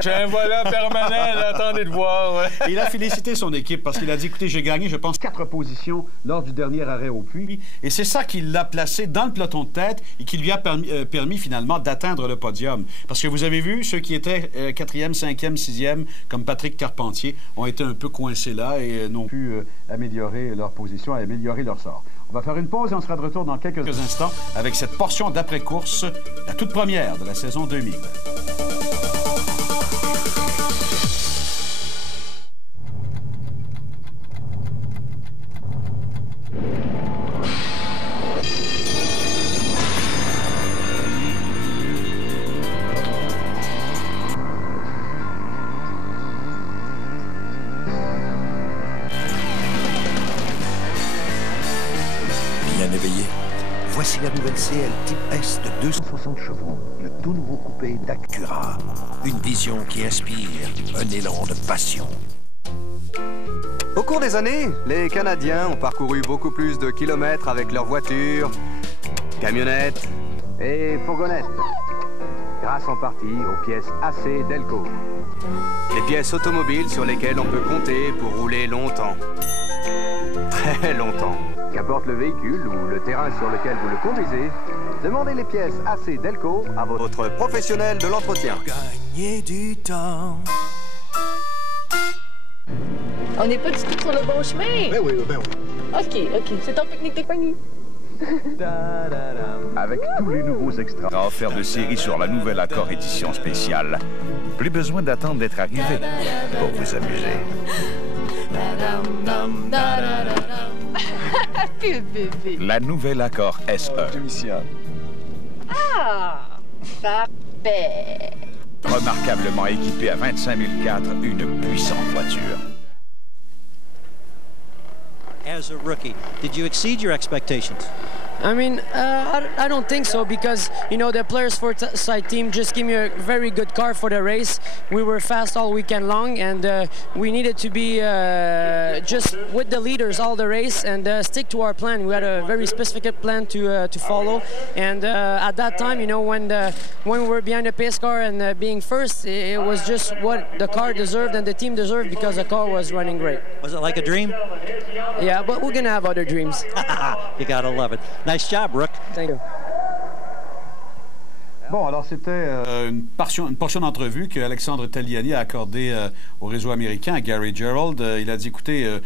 j'ai un volant permanent, là, attendez de voir. Ouais. Il a félicité son équipe parce qu'il a dit, écoutez, j'ai gagné, je pense, 4 positions lors du dernier arrêt au puits. Et c'est ça qui l'a placé dans le peloton de tête et qui lui a permis finalement d'atteindre le podium. Parce que vous avez vu, ceux qui étaient 4e, 5e, 6e, comme Patrick Carpentier, ont été un peu coincés là et n'ont pu améliorer leur position, améliorer leur sort. On va faire une pause et on sera de retour dans quelques instants avec cette portion d'après-course, la toute première de la saison 2000. Voici la nouvelle CL Type S de 260 chevaux, le tout nouveau coupé d'Acura. Une vision qui inspire un élan de passion. Au cours des années, les Canadiens ont parcouru beaucoup plus de kilomètres avec leurs voitures, camionnettes et fourgonnettes, grâce en partie aux pièces AC Delco. Les pièces automobiles sur lesquelles on peut compter pour rouler longtemps. Très longtemps. Qu'importe le véhicule ou le terrain sur lequel vous le conduisez, demandez les pièces AC Delco à votre professionnel de l'entretien. Gagner du temps. On n'est pas du tout sur le bon chemin. Ben oui. OK. C'est ton pique-nique de compagnie. Avec tous les nouveaux extras offerts de série sur la nouvelle Accord édition spéciale, plus besoin d'attendre d'être arrivé pour vous amuser. La nouvelle Accord SE. Ah, parfait. Remarquablement équipée à 25 004, une puissante voiture. As a rookie, did you exceed your expectations? I mean, I don't think so because, you know, the Players Foresight team just gave me a very good car for the race. We were fast all weekend long and we needed to be just with the leaders all the race and stick to our plan. We had a very specific plan to follow. And at that time, you know, when we were behind the pace car and being first, it was just what the car deserved and the team deserved because the car was running great. Was it like a dream? Yeah, but we're going to have other dreams. You got to love it. Nice job, Rook. Thank you. Bon, alors c'était une portion d'entrevue qu'Alexandre Tagliani a accordée au réseau américain, à Gary Gerould. Il a dit, écoutez,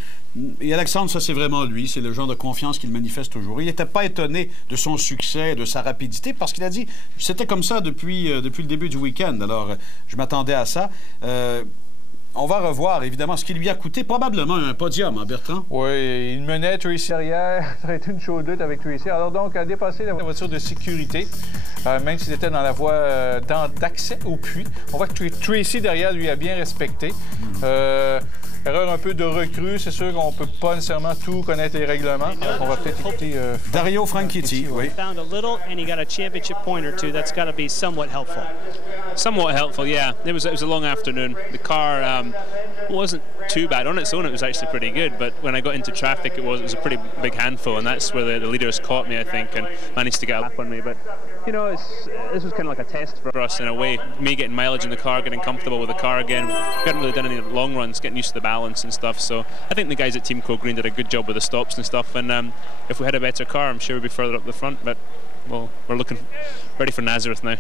et Alexandre, ça c'est vraiment lui, c'est le genre de confiance qu'il manifeste toujours. Il n'était pas étonné de son succès, de sa rapidité, parce qu'il a dit, c'était comme ça depuis le début du week-end. Alors, je m'attendais à ça. On va revoir, évidemment, ce qui lui a coûté probablement un podium, hein, Bertrand? Oui, il menait Tracy derrière. Ça a été une chaude lutte avec Tracy. Alors donc, a dépassé la voiture de sécurité, même s'il était dans la voie d'accès au puits. On voit que Tracy, derrière, lui a bien respecté. erreur un peu de recrue. C'est sûr qu'on ne peut pas nécessairement tout connaître les règlements. On va peut-être écouter Dario Franchitti. Oui. Found a little, and he got a championship point or two. That's got to be somewhat helpful. Somewhat helpful, yeah. It was a long afternoon. The car wasn't too bad. On its own, it was actually pretty good, but when I got into traffic, it was a pretty big handful, and that's where the leaders caught me, I think, and managed to get a lap on me. But, you know, this was kind of like a test for us in a way. Me getting mileage in the car, getting comfortable with the car again. We hadn't really done any long runs, getting used to the balance and stuff, so I think the guys at Team Co Green did a good job with the stops and stuff, and if we had a better car, I'm sure we'd be further up the front, but well, we're looking ready for Nazareth now.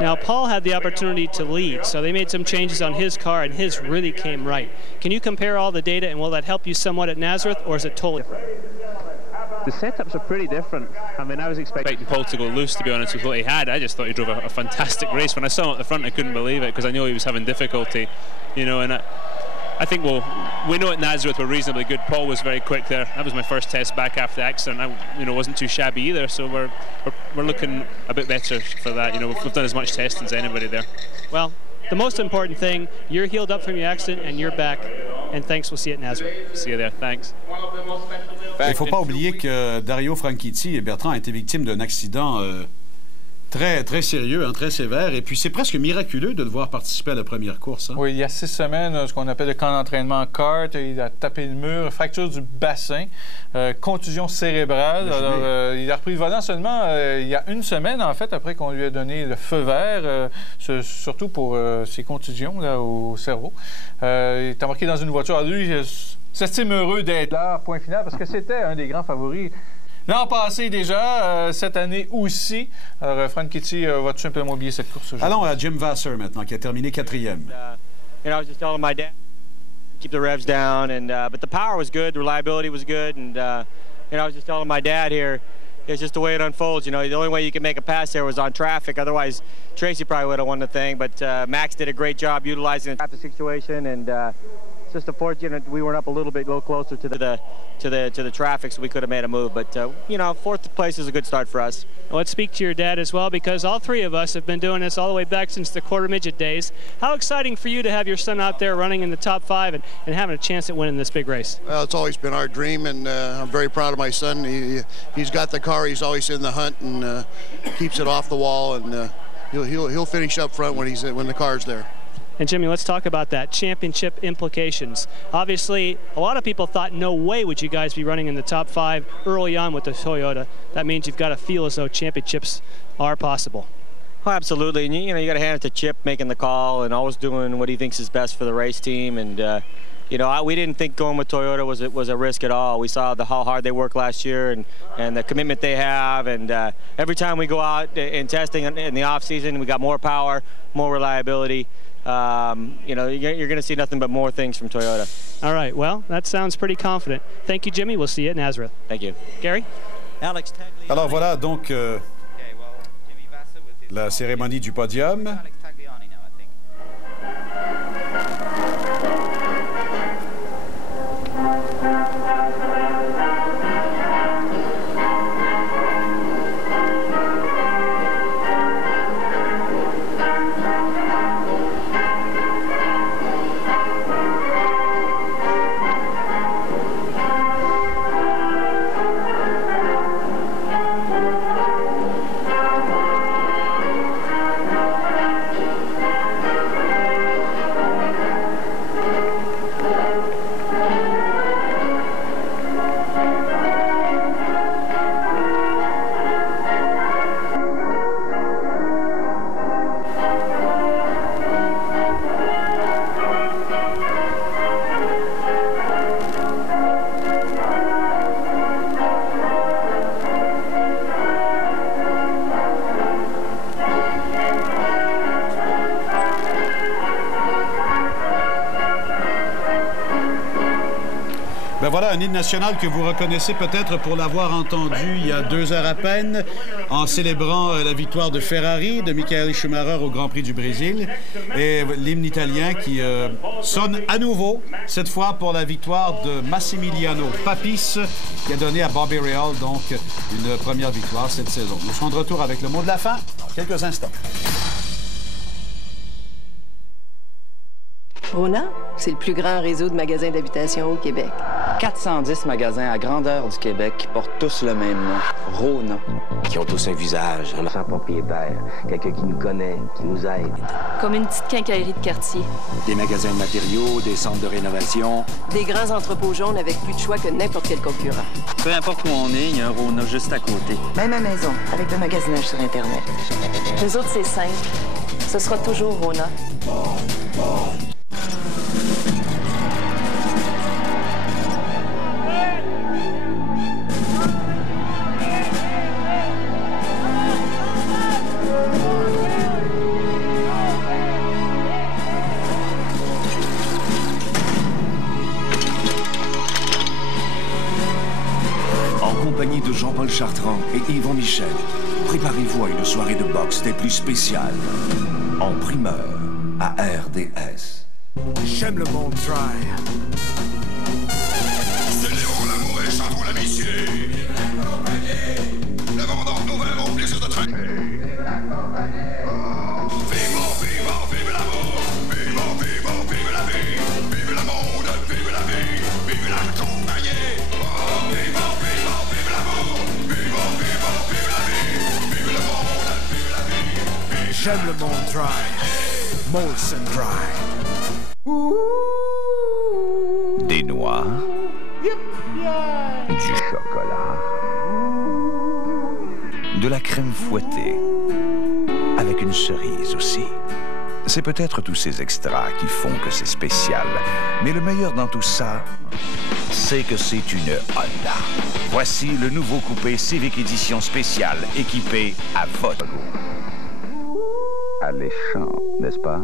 Now, Paul had the opportunity to lead, so they made some changes on his car, and his really came right. Can you compare all the data, and will that help you somewhat at Nazareth, or is it totally different? The setups are pretty different. I mean, I was expecting Paul to go loose, to be honest, with what he had. I just thought he drove a fantastic race. When I saw him at the front, I couldn't believe it, because I knew he was having difficulty, you know, and I think we know at Nazareth we're reasonably good. Paul was very quick there. That was my first test back after the accident. I wasn't too shabby either, so we're looking a bit better for that. You know, we've done as much testing as anybody there. Well, the most important thing, you're healed up from your accident and you're back. And thanks, we'll see you at Nazareth. See you there, thanks. Il ne faut pas oublier que Dario Franchitti et Bertrand ont été victimes d'un accident très, très sérieux, très sévère. Et puis, c'est presque miraculeux de le voir participer à la première course. Hein? Oui, il y a 6 semaines, ce qu'on appelle le camp d'entraînement kart. Il a tapé le mur, fracture du bassin, contusion cérébrale. Alors, il a repris le volant seulement il y a 1 semaine, en fait, après qu'on lui a donné le feu vert, surtout pour ses contusions là, au cerveau. Il est embarqué dans une voiture. Alors, lui, s'estime heureux d'être là, point final, parce que c'était un des grands favoris. L'an passé déjà, cette année aussi. Alors, Franchitti va tout simplement oublier cette course aujourd'hui. Allons à Jim Vassar maintenant, qui a terminé 4e. You know, I was just telling my dad, keep the revs down, and but the power was good, the reliability was good, and you know, I was just telling my dad here, it's just the way it unfolds. You know, the only way you can make a pass there was on traffic. Otherwise, Tracy probably would have won the thing. But Max did a great job utilizing the traffic situation, and it's just unfortunate we weren't up a little closer to the traffic, so we could have made a move. But you know, 4th place is a good start for us. Well, let's speak to your dad as well, because all 3 of us have been doing this all the way back since the quarter midget days. How exciting for you to have your son out there running in the top 5 and having a chance at winning this big race? Well, it's always been our dream, and I'm very proud of my son. He's got the car. He's always in the hunt and keeps it off the wall, and he'll finish up front when the car's there. And Jimmy, let's talk about that, championship implications. Obviously, a lot of people thought no way would you guys be running in the top 5 early on with the Toyota. That means you've got to feel as though championships are possible. Oh, absolutely, and you know, you got to hand it to Chip making the call and always doing what he thinks is best for the race team. And you know, we didn't think going with Toyota was a risk at all. We saw how hard they worked last year and the commitment they have. And every time we go out in testing in the off season, we got more power, more reliability. You know, you're going to see nothing but more things from Toyota. All right, well, that sounds pretty confident. Thank you, Jimmy. We'll see you at Nazareth. Thank you. Gary? Alex Tagliani. Alors voilà, donc, la cérémonie du podium. Ben voilà un hymne national que vous reconnaissez peut-être pour l'avoir entendu il y a 2 heures à peine en célébrant la victoire de Ferrari, de Michael Schumacher au Grand Prix du Brésil, et l'hymne italien qui sonne à nouveau, cette fois pour la victoire de Massimiliano Papis qui a donné à Bobby Rahal donc une première victoire cette saison. Nous serons de retour avec le mot de la fin dans quelques instants. Rona, c'est le plus grand réseau de magasins d'habitation au Québec. 410 magasins à grandeur du Québec qui portent tous le même nom, Rona. Qui ont tous un visage, un propriétaire, quelqu'un qui nous connaît, qui nous aide. Comme une petite quincaillerie de quartier. Des magasins de matériaux, des centres de rénovation. Des grands entrepôts jaunes avec plus de choix que n'importe quel concurrent. Peu importe où on est, il y a un Rona juste à côté. Même à maison, avec le magasinage sur Internet. Les autres, c'est simple. Ce sera toujours Rona. En compagnie de Jean-Paul Chartrand et Yvon Michel, préparez-vous à une soirée de boxe des plus spéciales. En primeur, à RDS. J'aime le monde dry. Célébrons l'amour et chantons l'amitié. Levons donc nos verres au plaisir de trinquer. Vivons, vivons, vive l'amour. Vivons, vivons, vive la vie. Vive le monde, vive la vie. Vive la compagnie. Vivons, vivons, vive l'amour. Vivons, vivons, vive la vie. Vive le monde, vive la vie. J'aime le monde dry. Molson Dry. Des noix, du chocolat, de la crème fouettée, avec une cerise aussi. C'est peut-être tous ces extras qui font que c'est spécial, mais le meilleur dans tout ça, c'est que c'est une Honda. Voici le nouveau coupé Civic Edition spéciale, équipé à votre goût. Alléchant, n'est-ce pas?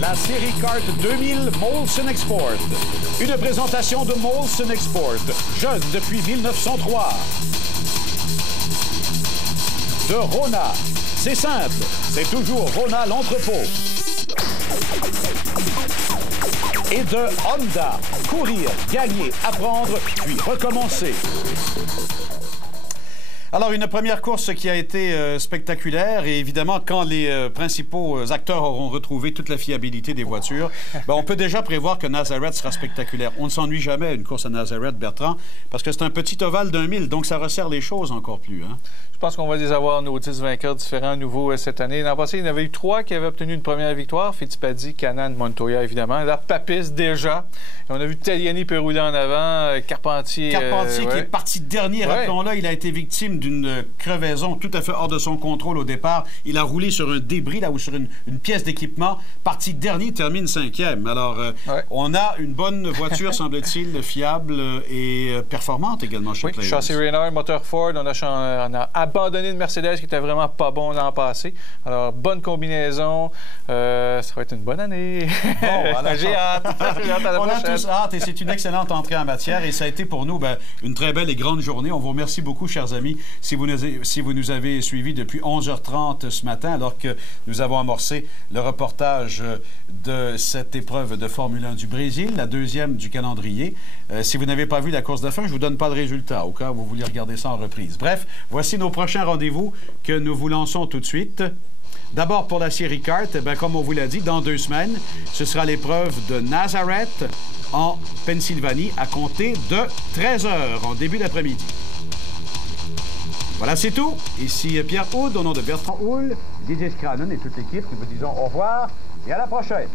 La série Kart 2000 Molson Export. Une présentation de Molson Export, jeune depuis 1903. De Rona. C'est simple, c'est toujours Rona l'entrepôt. Et de Honda. Courir, gagner, apprendre, puis recommencer. Alors, une première course qui a été spectaculaire et évidemment, quand les principaux acteurs auront retrouvé toute la fiabilité des voitures, ben, on peut déjà prévoir que Nazareth sera spectaculaire. On ne s'ennuie jamais à une course à Nazareth, Bertrand, parce que c'est un petit ovale d'1 000, donc ça resserre les choses encore plus. Hein? Je pense qu'on va les avoir, nos 10 vainqueurs différents à nouveau cette année. L'an passé, il y en avait eu 3 qui avaient obtenu une première victoire. Fittipaldi, Canan, Montoya, évidemment. Là, Papis, déjà. Et on a vu Tagliani peut rouler en avant. Carpentier... Carpentier qui est parti dernier, rappelons-le. Il a été victime d'une crevaison tout à fait hors de son contrôle au départ. Il a roulé sur un débris, là, ou sur une pièce d'équipement. Parti dernier, termine 5e. Alors, on a une bonne voiture, semble-t-il, fiable et performante également chez Players. Châssis Reynard, moteur Ford. On a abandonné une Mercedes qui était vraiment pas bon l'an passé. Alors, bonne combinaison. Ça va être une bonne année. Bon, alors, j'ai hâte. On a tous hâte et c'est une excellente entrée en matière et ça a été pour nous une très belle et grande journée. On vous remercie beaucoup, chers amis, si vous nous avez suivis depuis 11h30 ce matin, alors que nous avons amorcé le reportage de cette épreuve de Formule 1 du Brésil, la deuxième du calendrier. Si vous n'avez pas vu la course de fin, je ne vous donne pas de résultat, au cas où vous vouliez regarder ça en reprise. Bref, voici nos prochains rendez-vous que nous vous lançons tout de suite. D'abord, pour la série Kart, comme on vous l'a dit, dans 2 semaines, ce sera l'épreuve de Nazareth en Pennsylvanie à compter de 13h en début d'après-midi. Voilà, c'est tout. Ici Pierre Houd, au nom de Bertrand Houle, Didier Scranon et toute l'équipe, nous vous disons au revoir et à la prochaine.